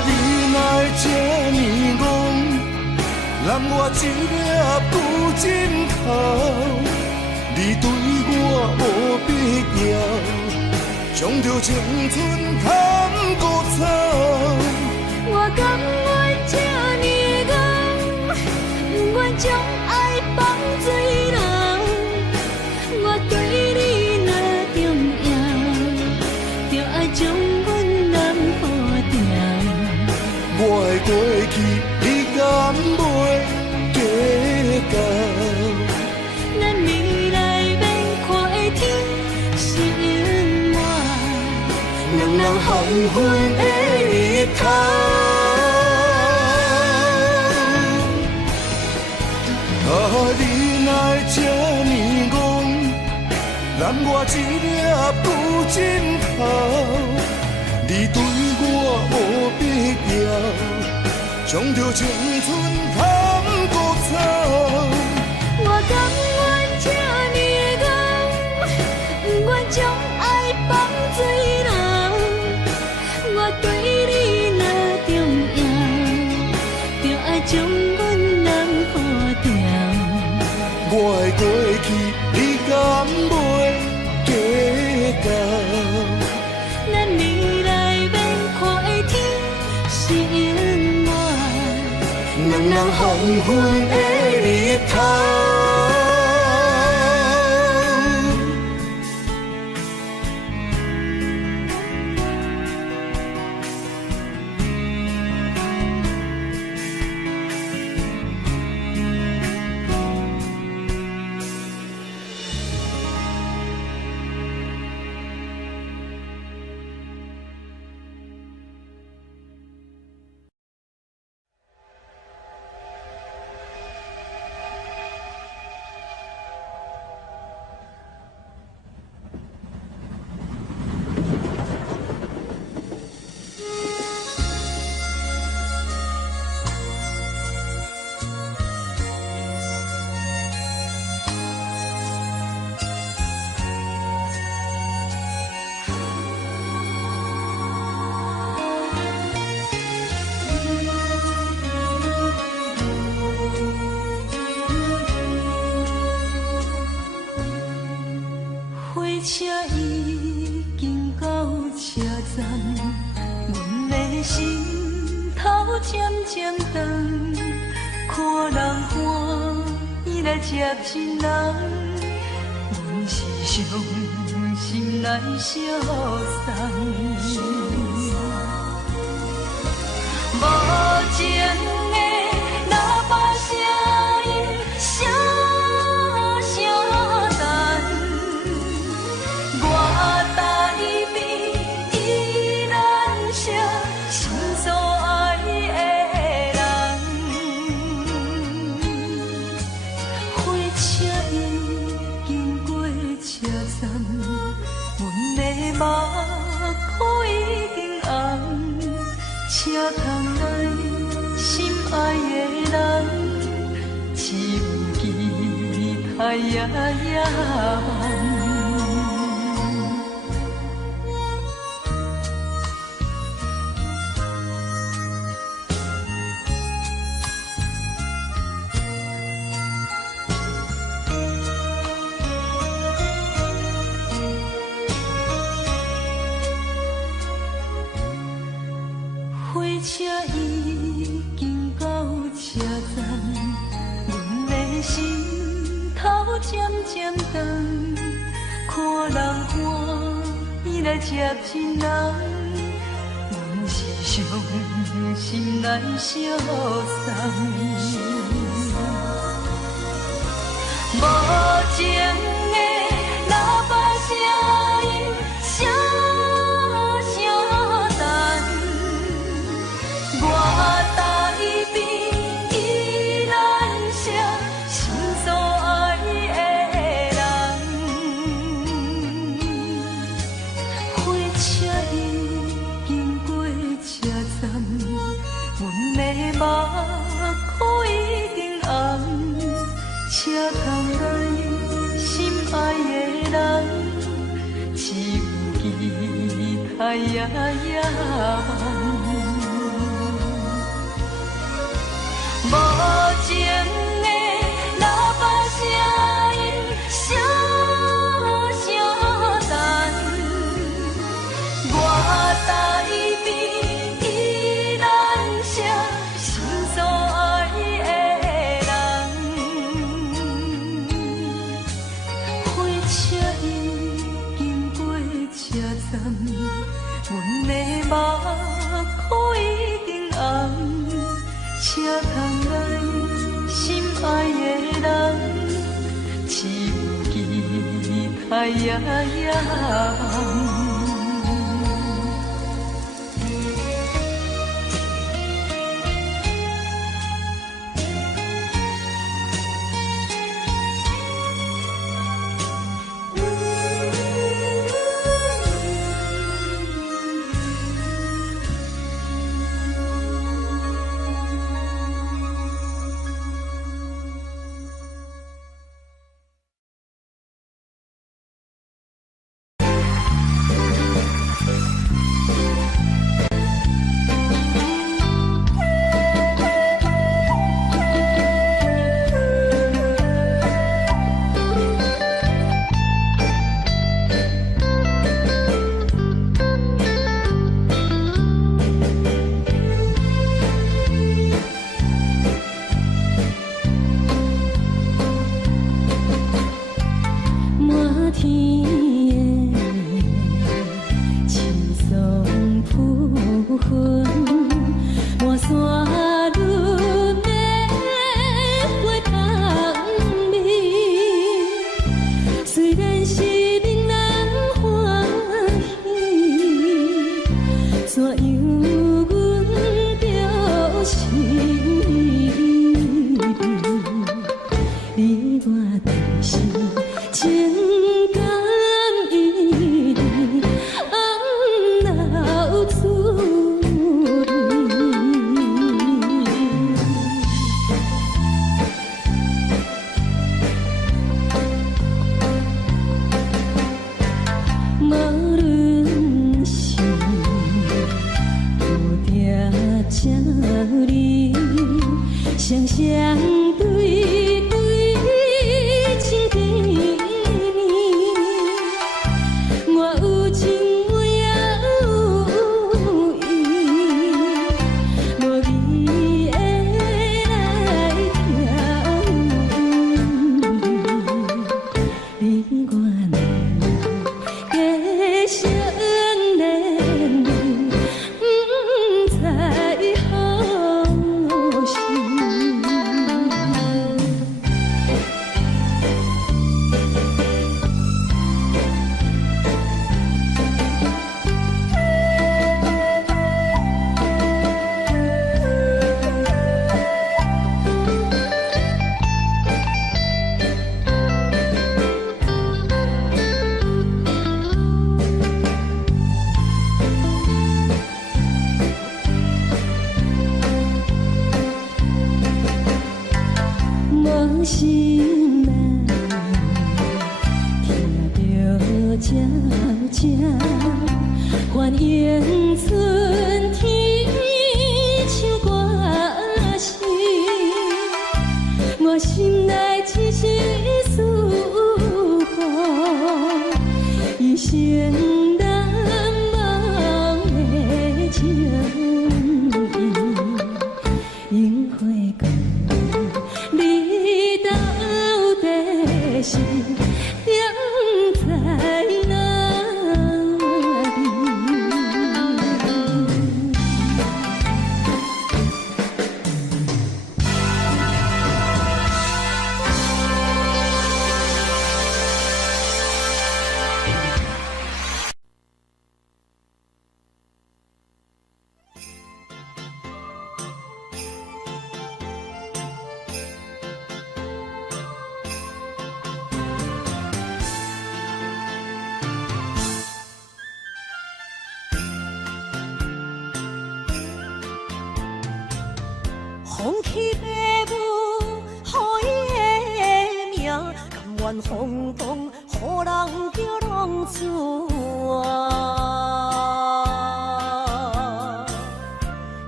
你来这呢戆，揽我一粒不枕头。你对我无必要，将着青春砍孤草。我甘愿这呢戆，不愿将爱放水流。我对你若重要，就爱将阮人付掉。我的过去，你敢袂计较？咱未来免看的天是永远，两人黄昏的日头。你来这呢戆，揽我一粒不枕头。你对我无必要，将着青春砍孤草。我甘愿这呢戆，不愿将爱放水流。我对你若重要，就爱将阮人付掉。我的过去，你敢袂计较？咱未来免看的天是永远，两人黄昏的日头。车已经到车站，阮的心头渐渐长，看人欢喜来接亲人，阮是伤心来相送。无情的喇叭声音，声声淡。我台边依然写心所爱的人，火车已经过车站，阮的目眶已经红，车窗内心爱的人，只有期待夜夜梦。火车已经到车站，阮的心头渐渐长，看人欢喜来接亲人，阮是伤心来相送。无情的喇叭声音，声声淡。我台边依然写心所爱的人，火车已经过车站，阮的目眶已经红，车窗内心爱的人，只有期待夜夜梦。无情的喇叭声音，声声淡。我台边依然写心所爱的人，火车已经过车站，阮的目眶已经红。车窗内心爱的人，只有期待夜夜梦。相对对，情定的心，定在哪里？放弃父母，予伊的名，甘愿放荡，予人叫浪子啊！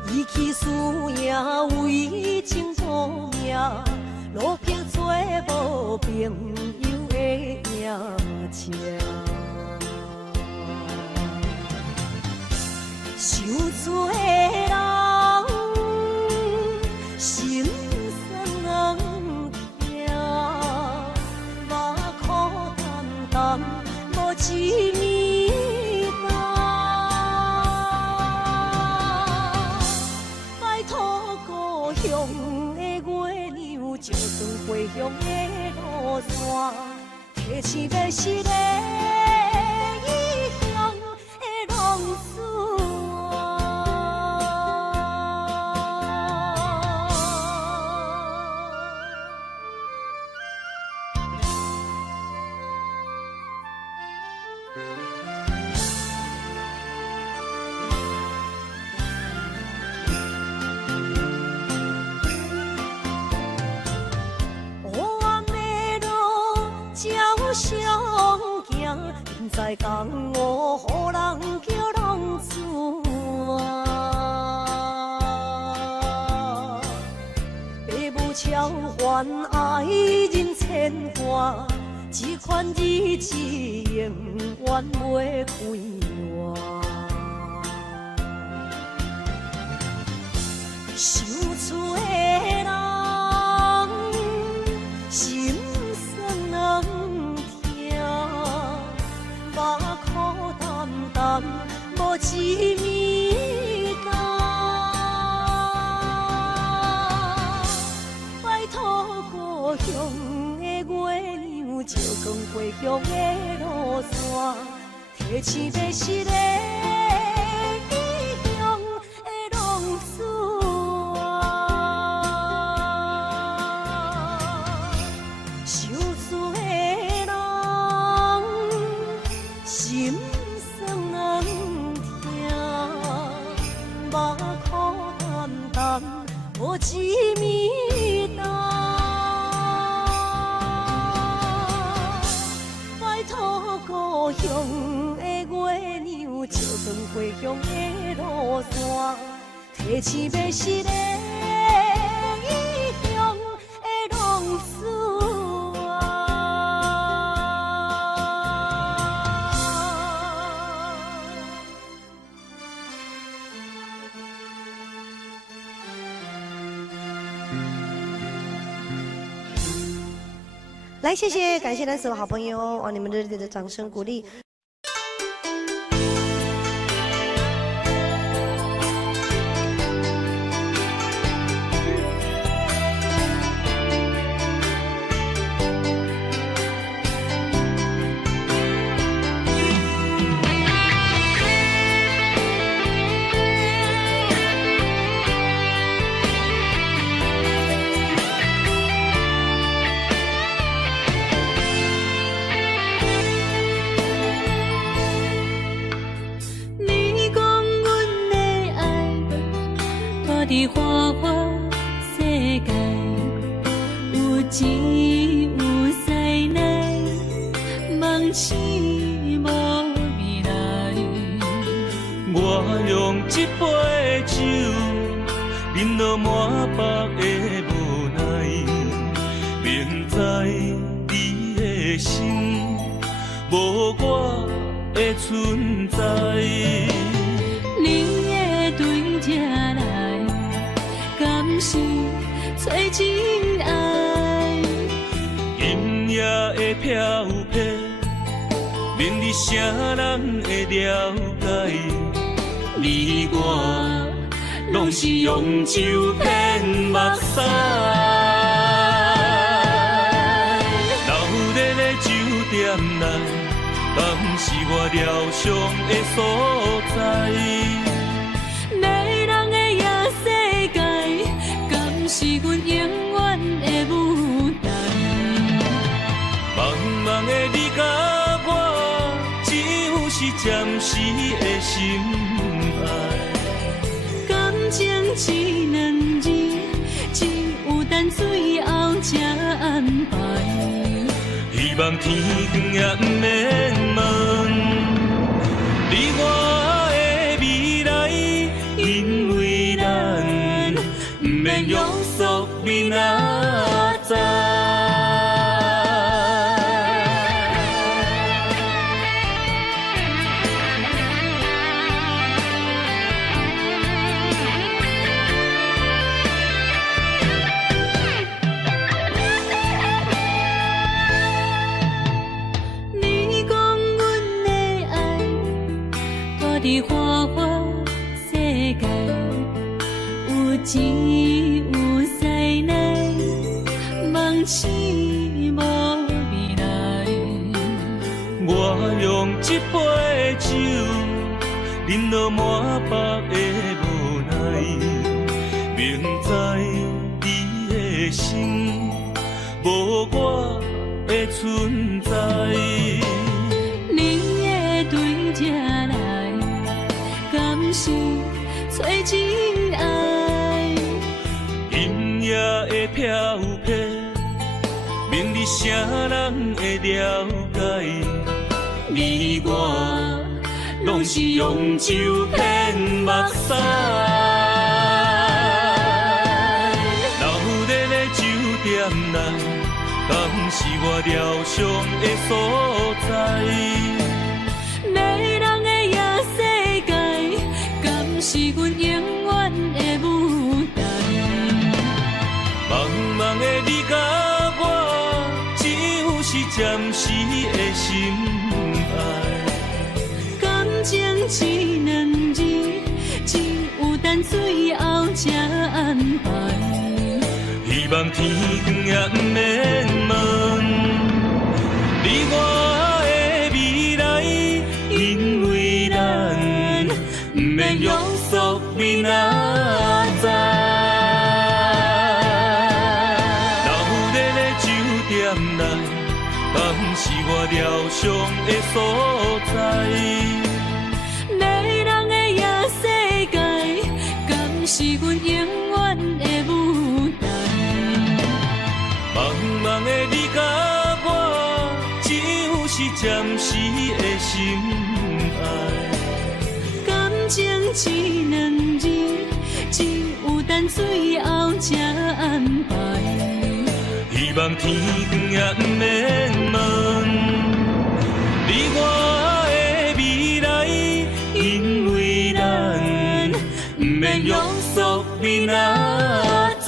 伊去输赢为情赌命，路边做无朋友的赢家。受罪的人。心酸人听，目眶淡淡，无一面红。拜托故乡的月亮，照光回乡的路线，提醒要是个异乡的浪子。相行，现在江湖，予人叫浪子啊！父母超凡，爱人千万，这款日子永远袂归我。受罪的人，心酸人。目眶淡淡，无一面红。拜托故乡的月亮，照光回乡的路线，提醒要是个异乡的浪子啊！受罪的人。心酸人听，目眶淡淡，无一面红。拜托故乡的月亮，照光回乡的路线，提醒要是个异乡的浪子。来，谢谢，感谢咱所有好朋友啊，你们热烈的掌声鼓励。伫花花世界，有钱有势来，梦醒无未来。我用一杯酒，饮落满腹的无奈，明知你的心无我的存在。你的对这来，敢是找真爱？今夜的会飘泊，明日啥人会了解？你我拢是用酒骗目屎，流连的酒店内，敢是我疗伤的所在？迷人的夜世界，敢是阮永远的舞台？茫茫的你甲我，只有是暂时的心爱。感情只两字，只有等最后才安排。希望天光也不免问，你我的未来，因为咱不免约束明仔载。伫花花世界，有钱有势来，梦醒无未来。我用一杯酒，饮落满腹的无奈，明知你的心无我的存在。你的对这来，敢是找真爱？阴夜的飘泊，明日啥人会了解？你我拢是用酒骗目屎，流连的酒店内，敢是我疗伤的所在？迷人的夜世界，敢是阮永远的舞台？茫茫的你甲我，只有是暂时的心爱。感情只两字，只有等最后才安排。希望天光也不免问，你我的未来，因为咱不免约束明仔载。流连的酒店内，敢是我疗伤的所在？迷人的夜世界，敢是阮永远的舞台？茫茫的你甲我，只有是暂时的心爱。感情只两字，只有等最后才安排。希望天光也不免问，你我的未来，因为咱不免约束明仔载。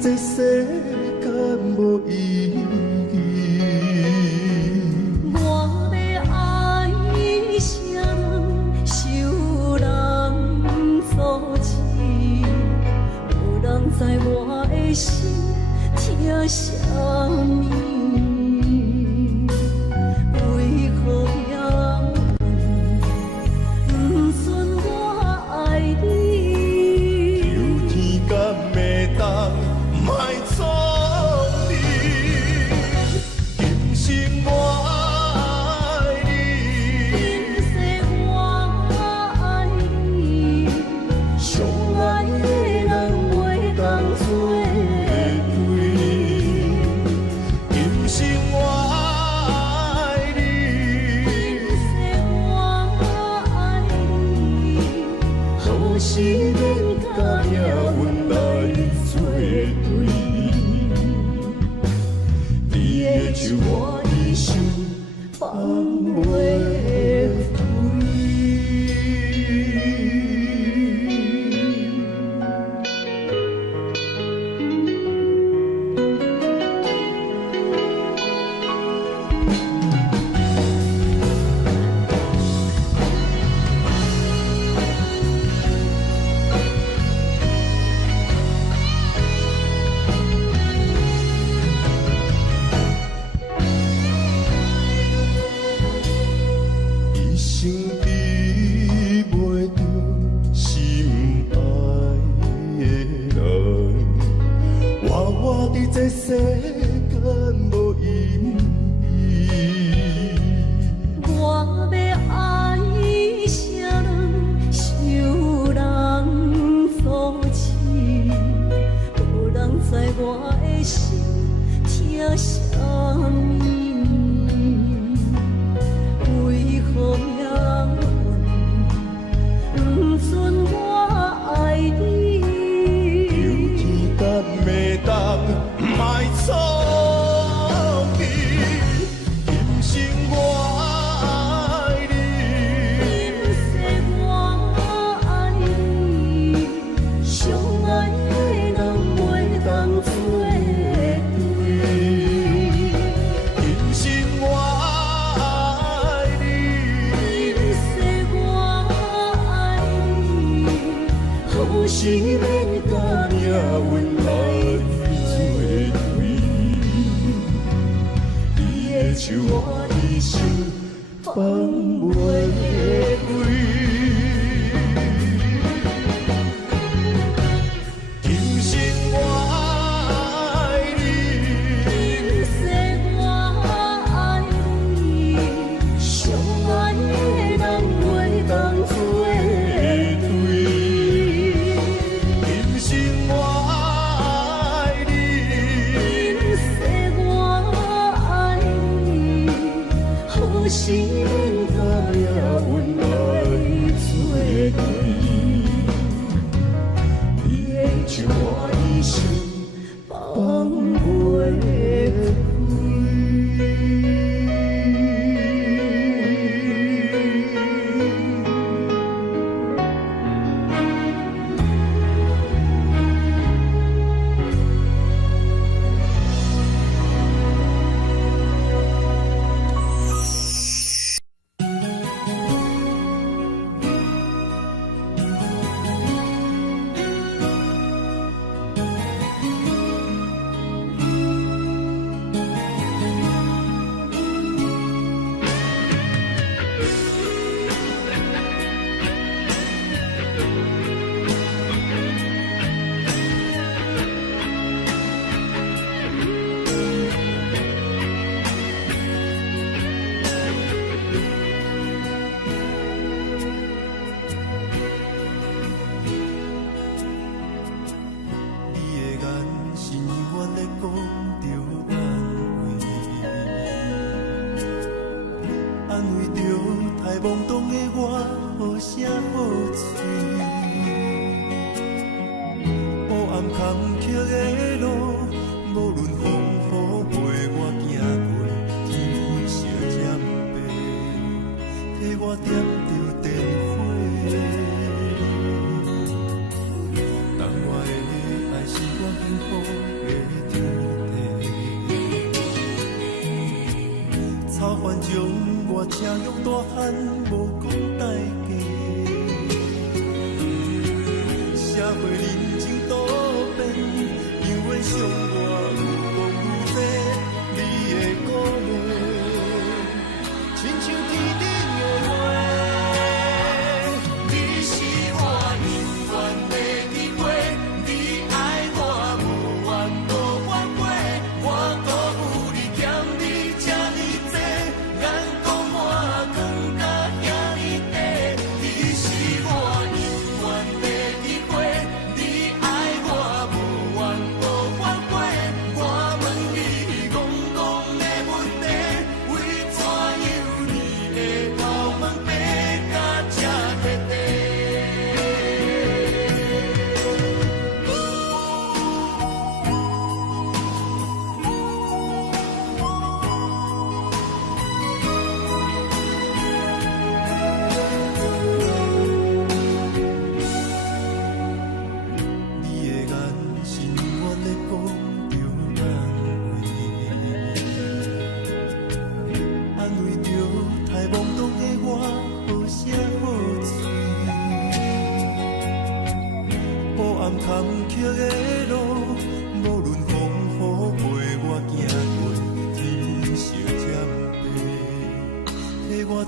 这世间无意义。我要爱谁人，受人阻止，无人知我的心疼啥手我的心放袂开。这世间无意义，我要爱啥人，想人所赐，无人知我的心疼啥物，为何命运不准我爱你？有天干袂当。卖错去，今生我爱你，今世我爱你，相爱的人袂当作对。今生我爱你，今世我爱你，好是免甲命运来。手我的心放袂开，今生我爱你，今世我爱你，相爱的人袂当作对。今生我爱你，今世我爱你。好是免甲命运来作对，你的手我的心放袂开。我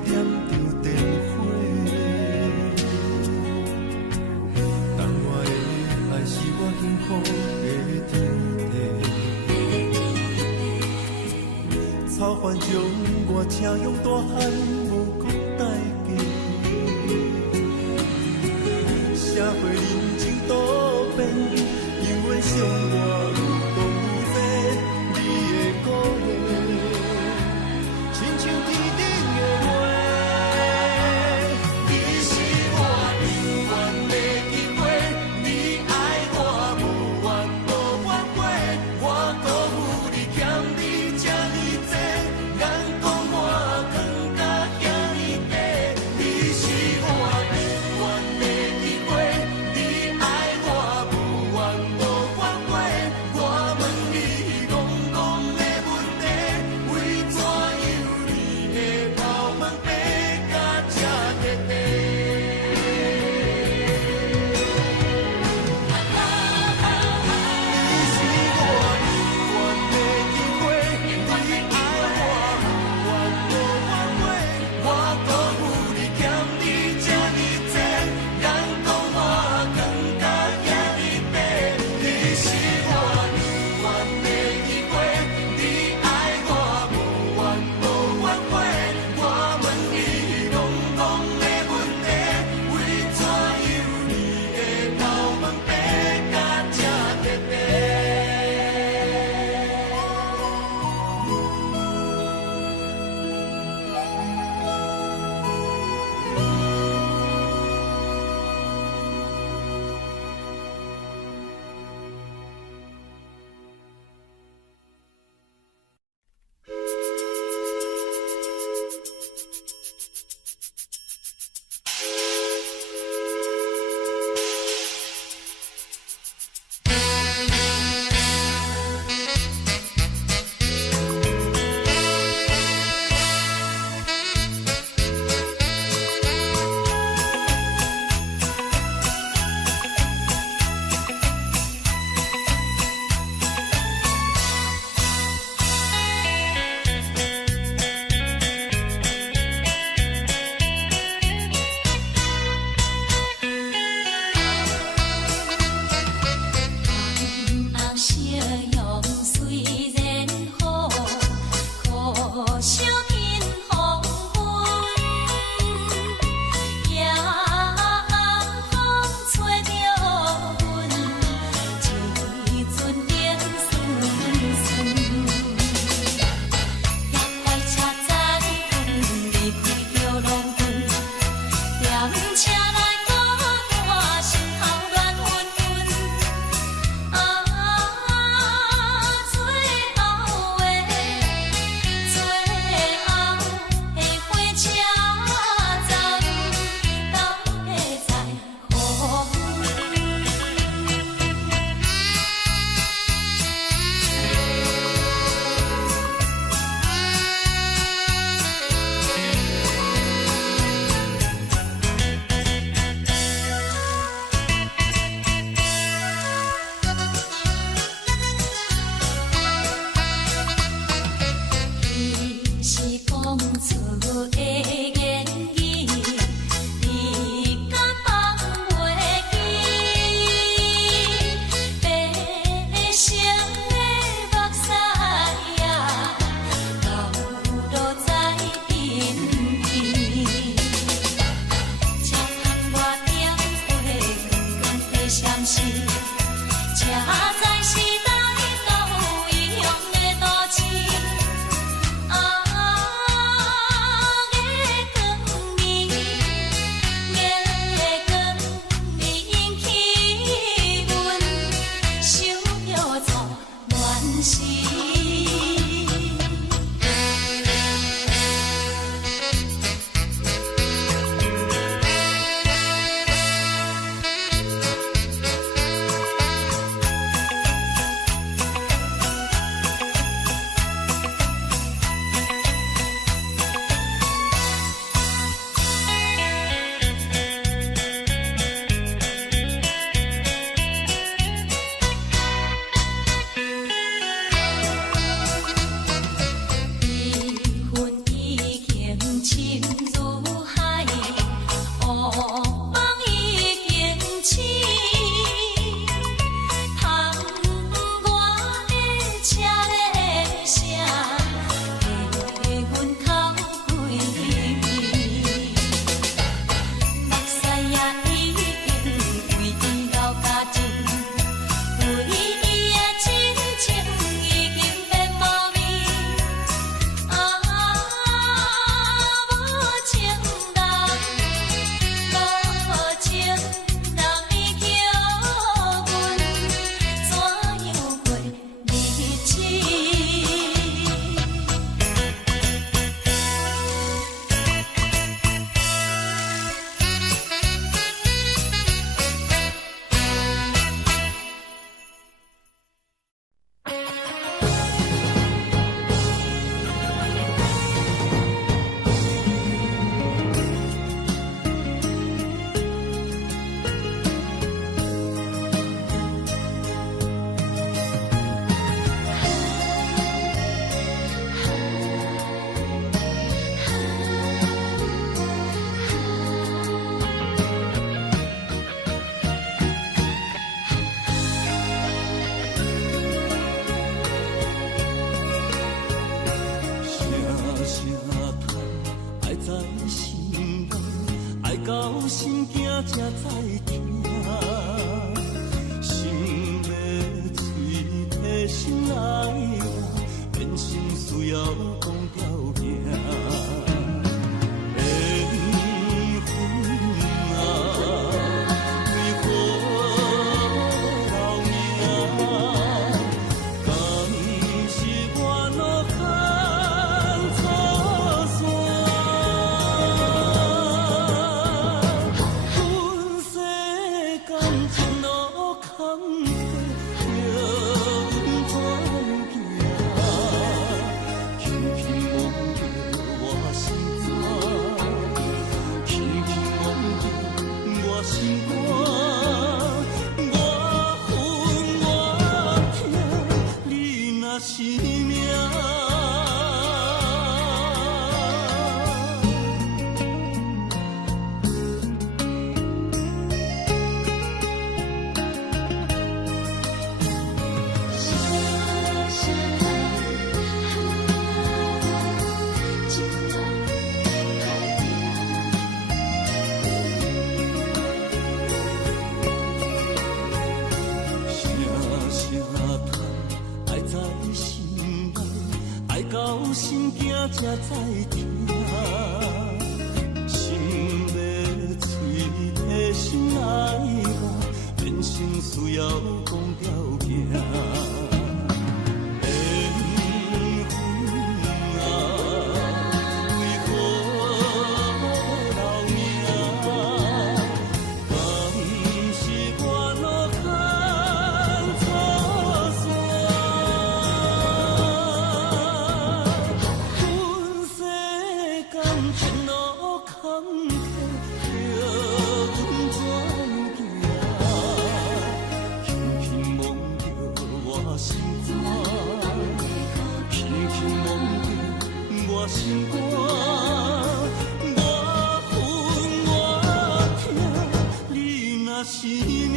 点着电火。当我的爱是我幸福的天地，草原将我车用大汉无讲代价。社会人情多变，因为伤我愈讲愈多，你的鼓励，亲像天顶的月。你是我永远的机会，你爱我无怨无怨过，我辜负你欠你这么多，人讲我更加遐尼多。你是我永远的机会，你爱我心惊才知听，心要嘴提心爱我，变心需要讲条件。心惊才知听，心要嘴提心爱我，变心需要讲条件。心肝，我恨我痛，你若是命。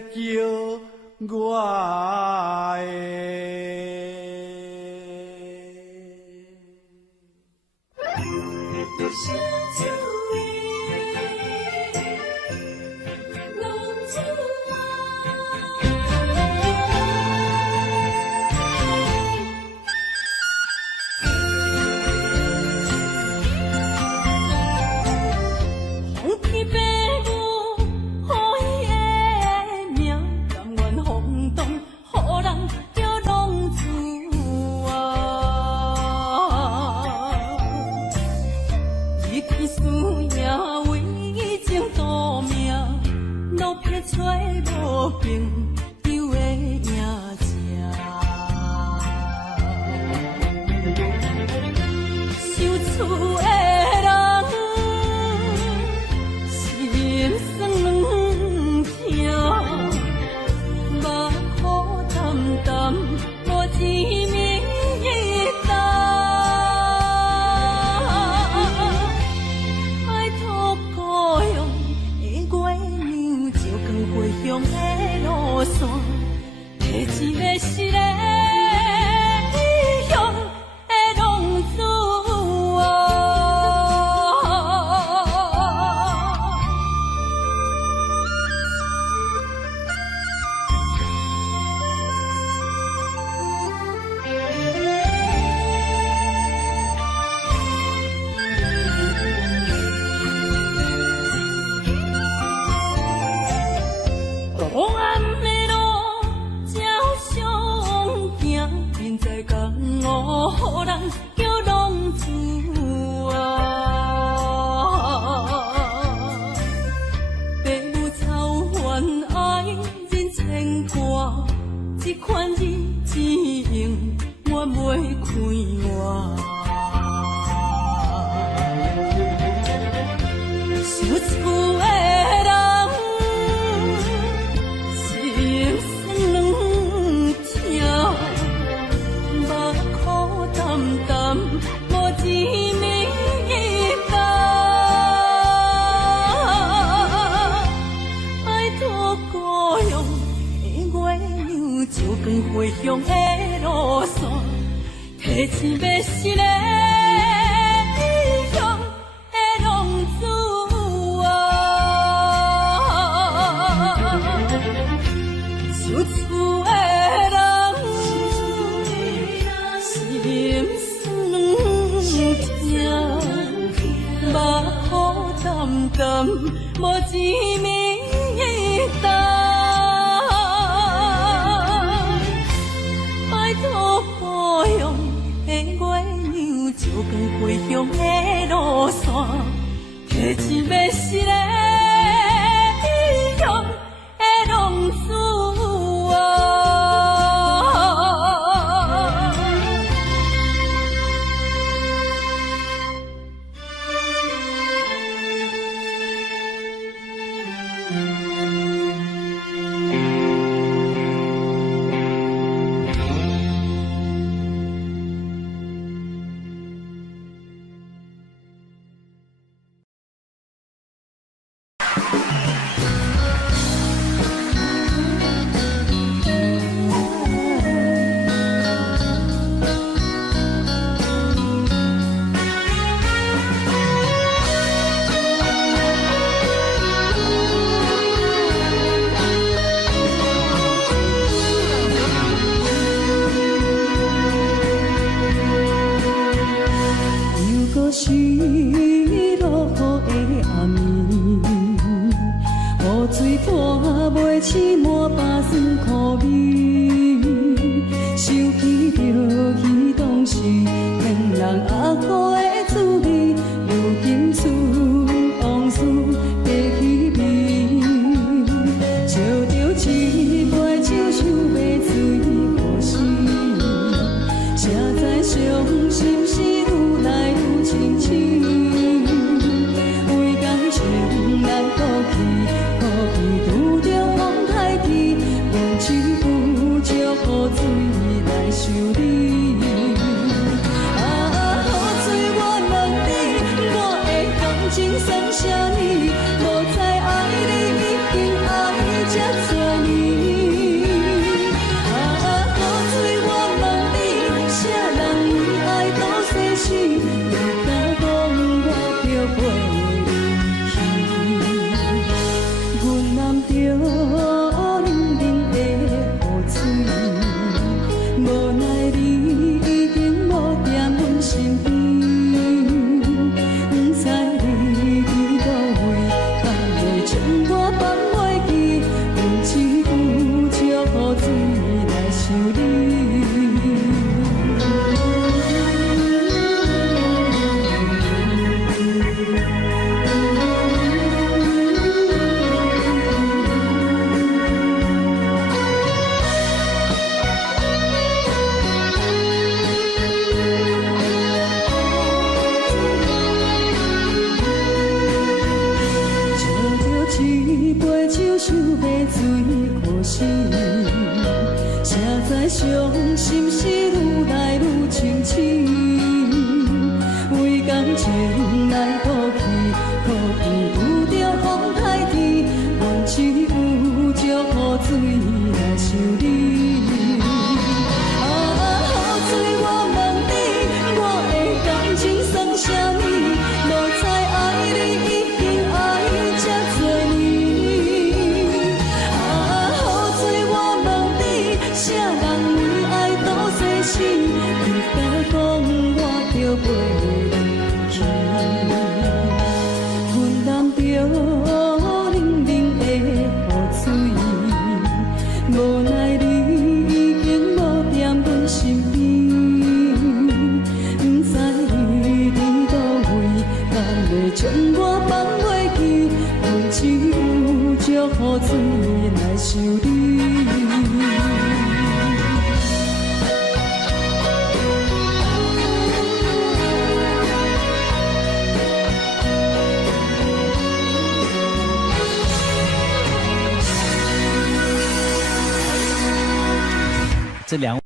叫我情剩下你，无再爱你，已经爱这多年。你已经无在阮身边，不知你伫倒位，敢会将我放袂记？阮只有借雨水来想你。一杯酒想要醉可惜，谁知伤心事愈来愈清醒。为感情来哭泣，可有遇着风台天，阮只有借雨水来想你。啊，雨水我问你，我的感情算啥物？无知爱你已经爱这多年。啥人为爱多细心？你敢讲我着袂记？阮淋着冷冷的雨水，无奈你已经无在阮身边。不知你伫倒位，敢会将我放袂记？阮只有借雨水来想你。这两位。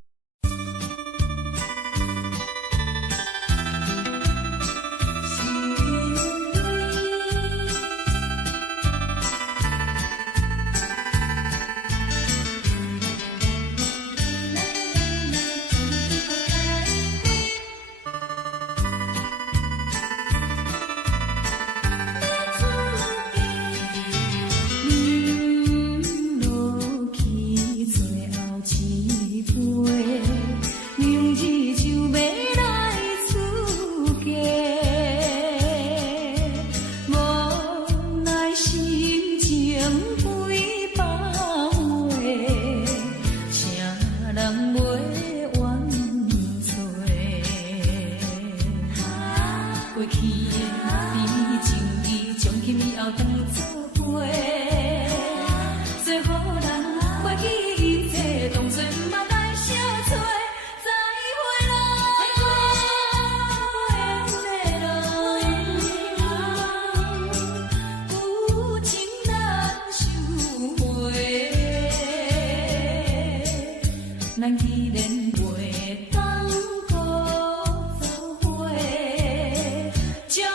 将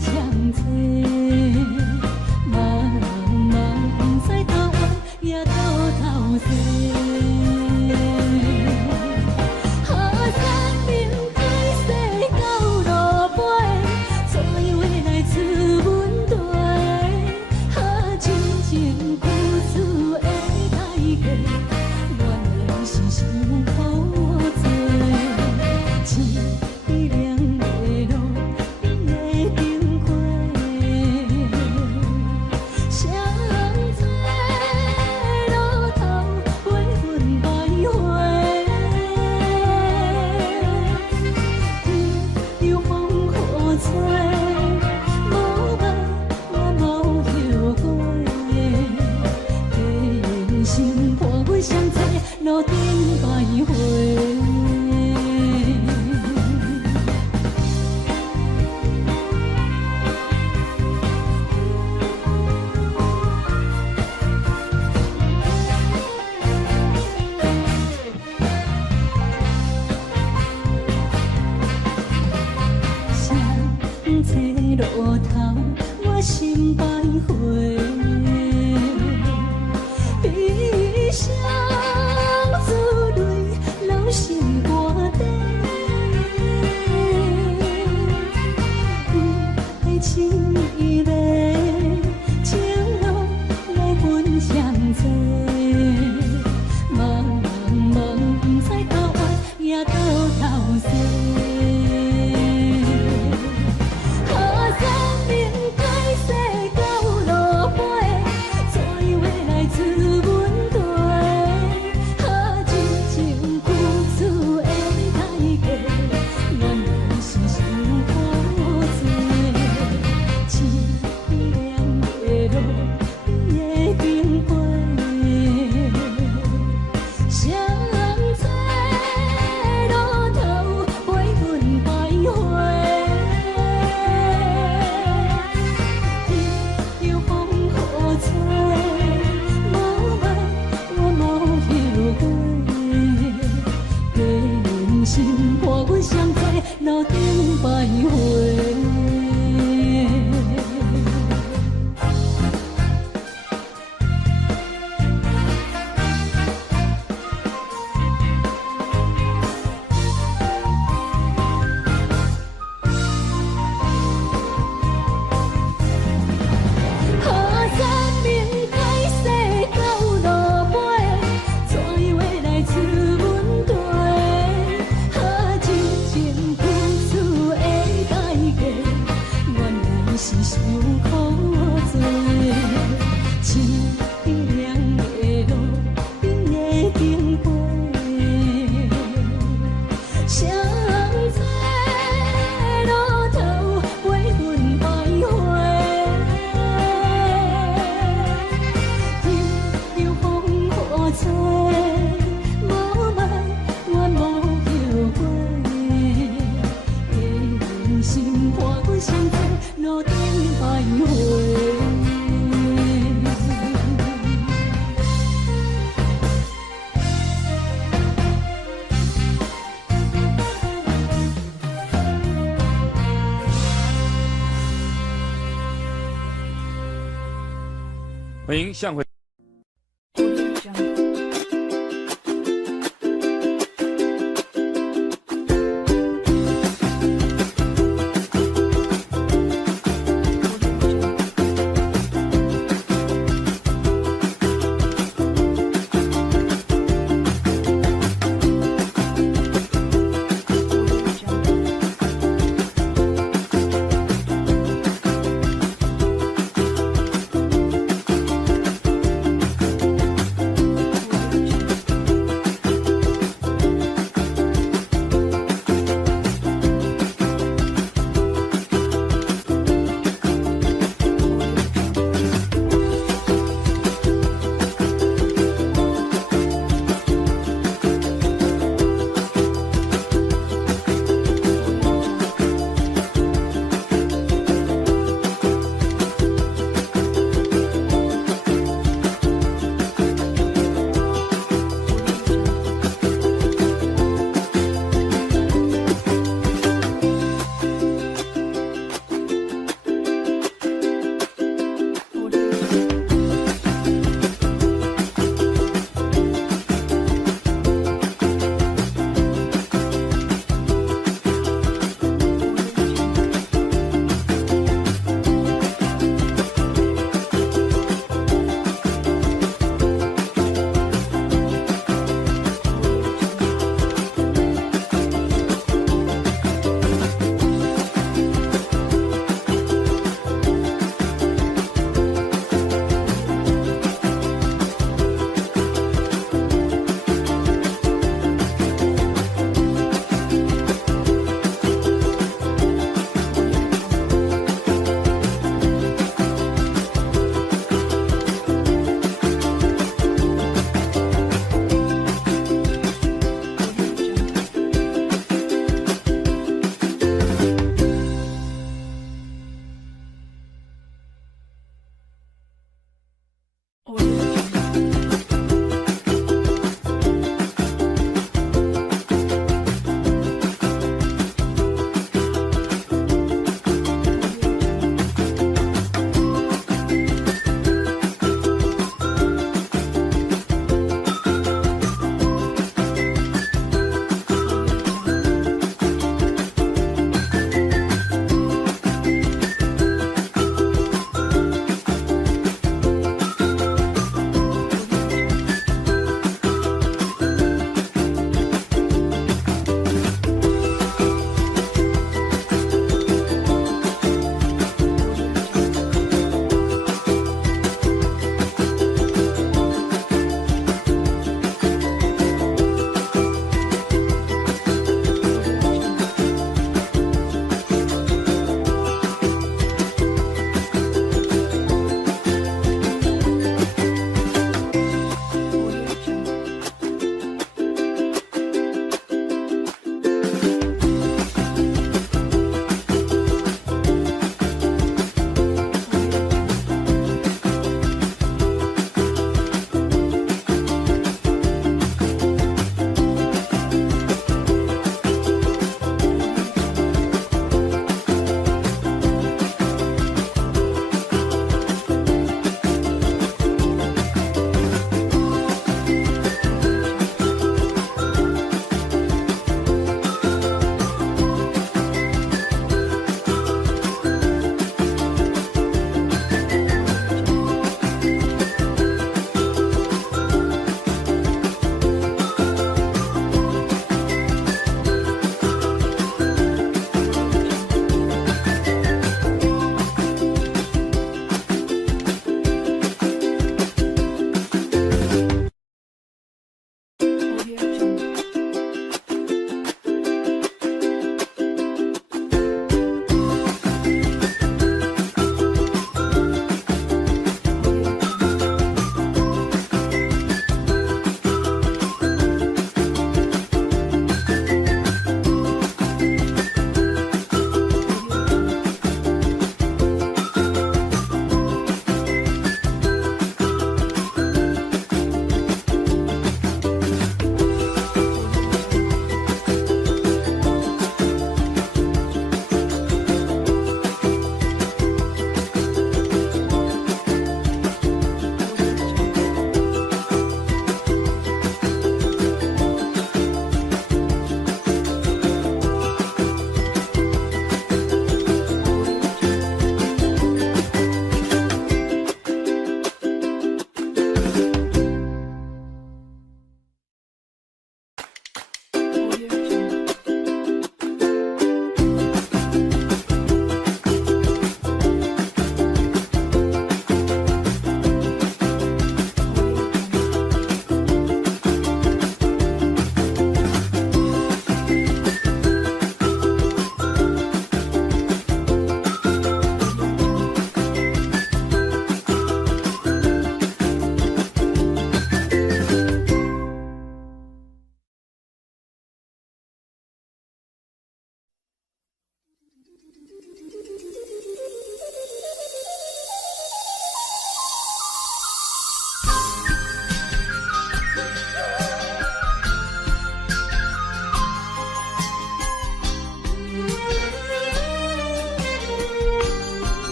相找，茫茫不知头弯也到头西。好山明海誓到路尾，带话来自阮地。好真情故事的代价，原来是想苦做。一凉的路，你的经过，相找路头陪阮徘徊。天有风雨吹，无梦我无后悔。人生伴阮相找，路顶徘徊。路头，我心徘徊，悲伤珠泪流心肝底，爱情依恋，情路来分相济，茫茫不知头弯也到头西。路顶徘徊。欢迎向回。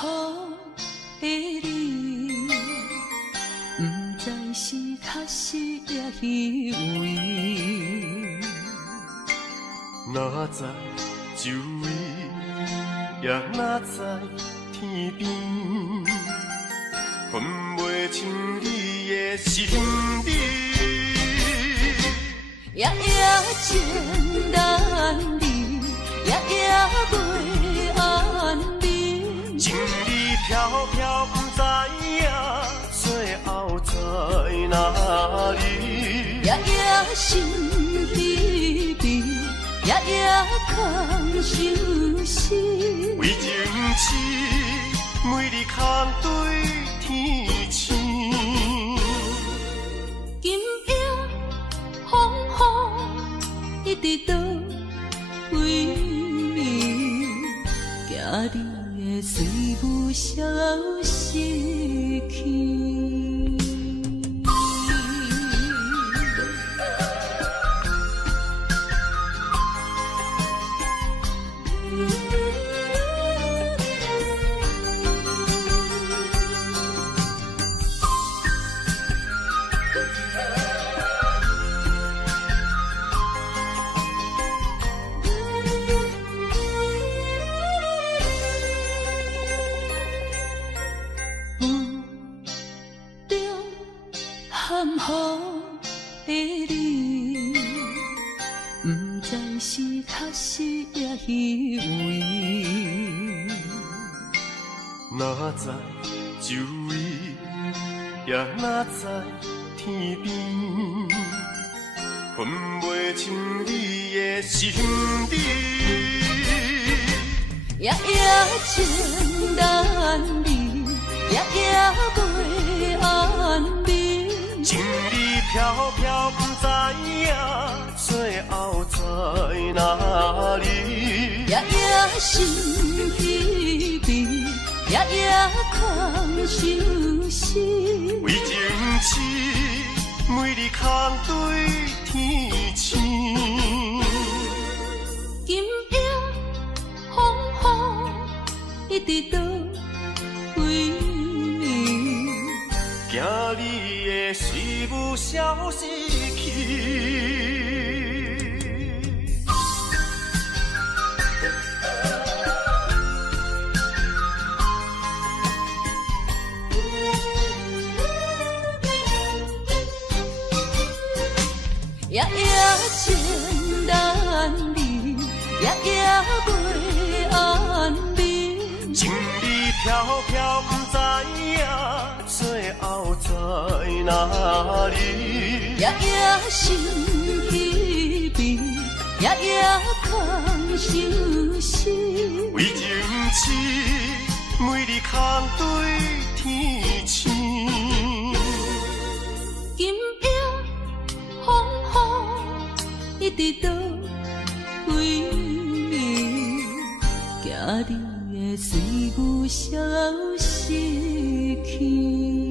好的你，不知是确实也虚伪。哪知周围，也哪知天边，分袂清你的心理。夜夜情难离，夜夜袂安眠。情意飘飘，不知影最后在哪里。夜夜心悲悲，夜夜空相思。为情痴，每日空对天星。今夜风雨一直到为暝，惊你的随不消息去。含糊的你，不知是确实也虚伪。哪知周围，也哪知天边，分袂清你的心理。夜夜情难离，夜夜袂安眠。情意飘飘，不知影最后在哪里。夜夜心悲悲，夜夜空相思。为情痴，每日空对天星。今夜风雨一直到为暝，惊你的随不消息去。夜夜情难离，夜夜袂安眠。情意飘飘，不知影最后在哪里。夜夜心悲悲，夜夜空相思。为情痴，每日空对天星。今夜风雨一直到为暝，惊你的随不消息去。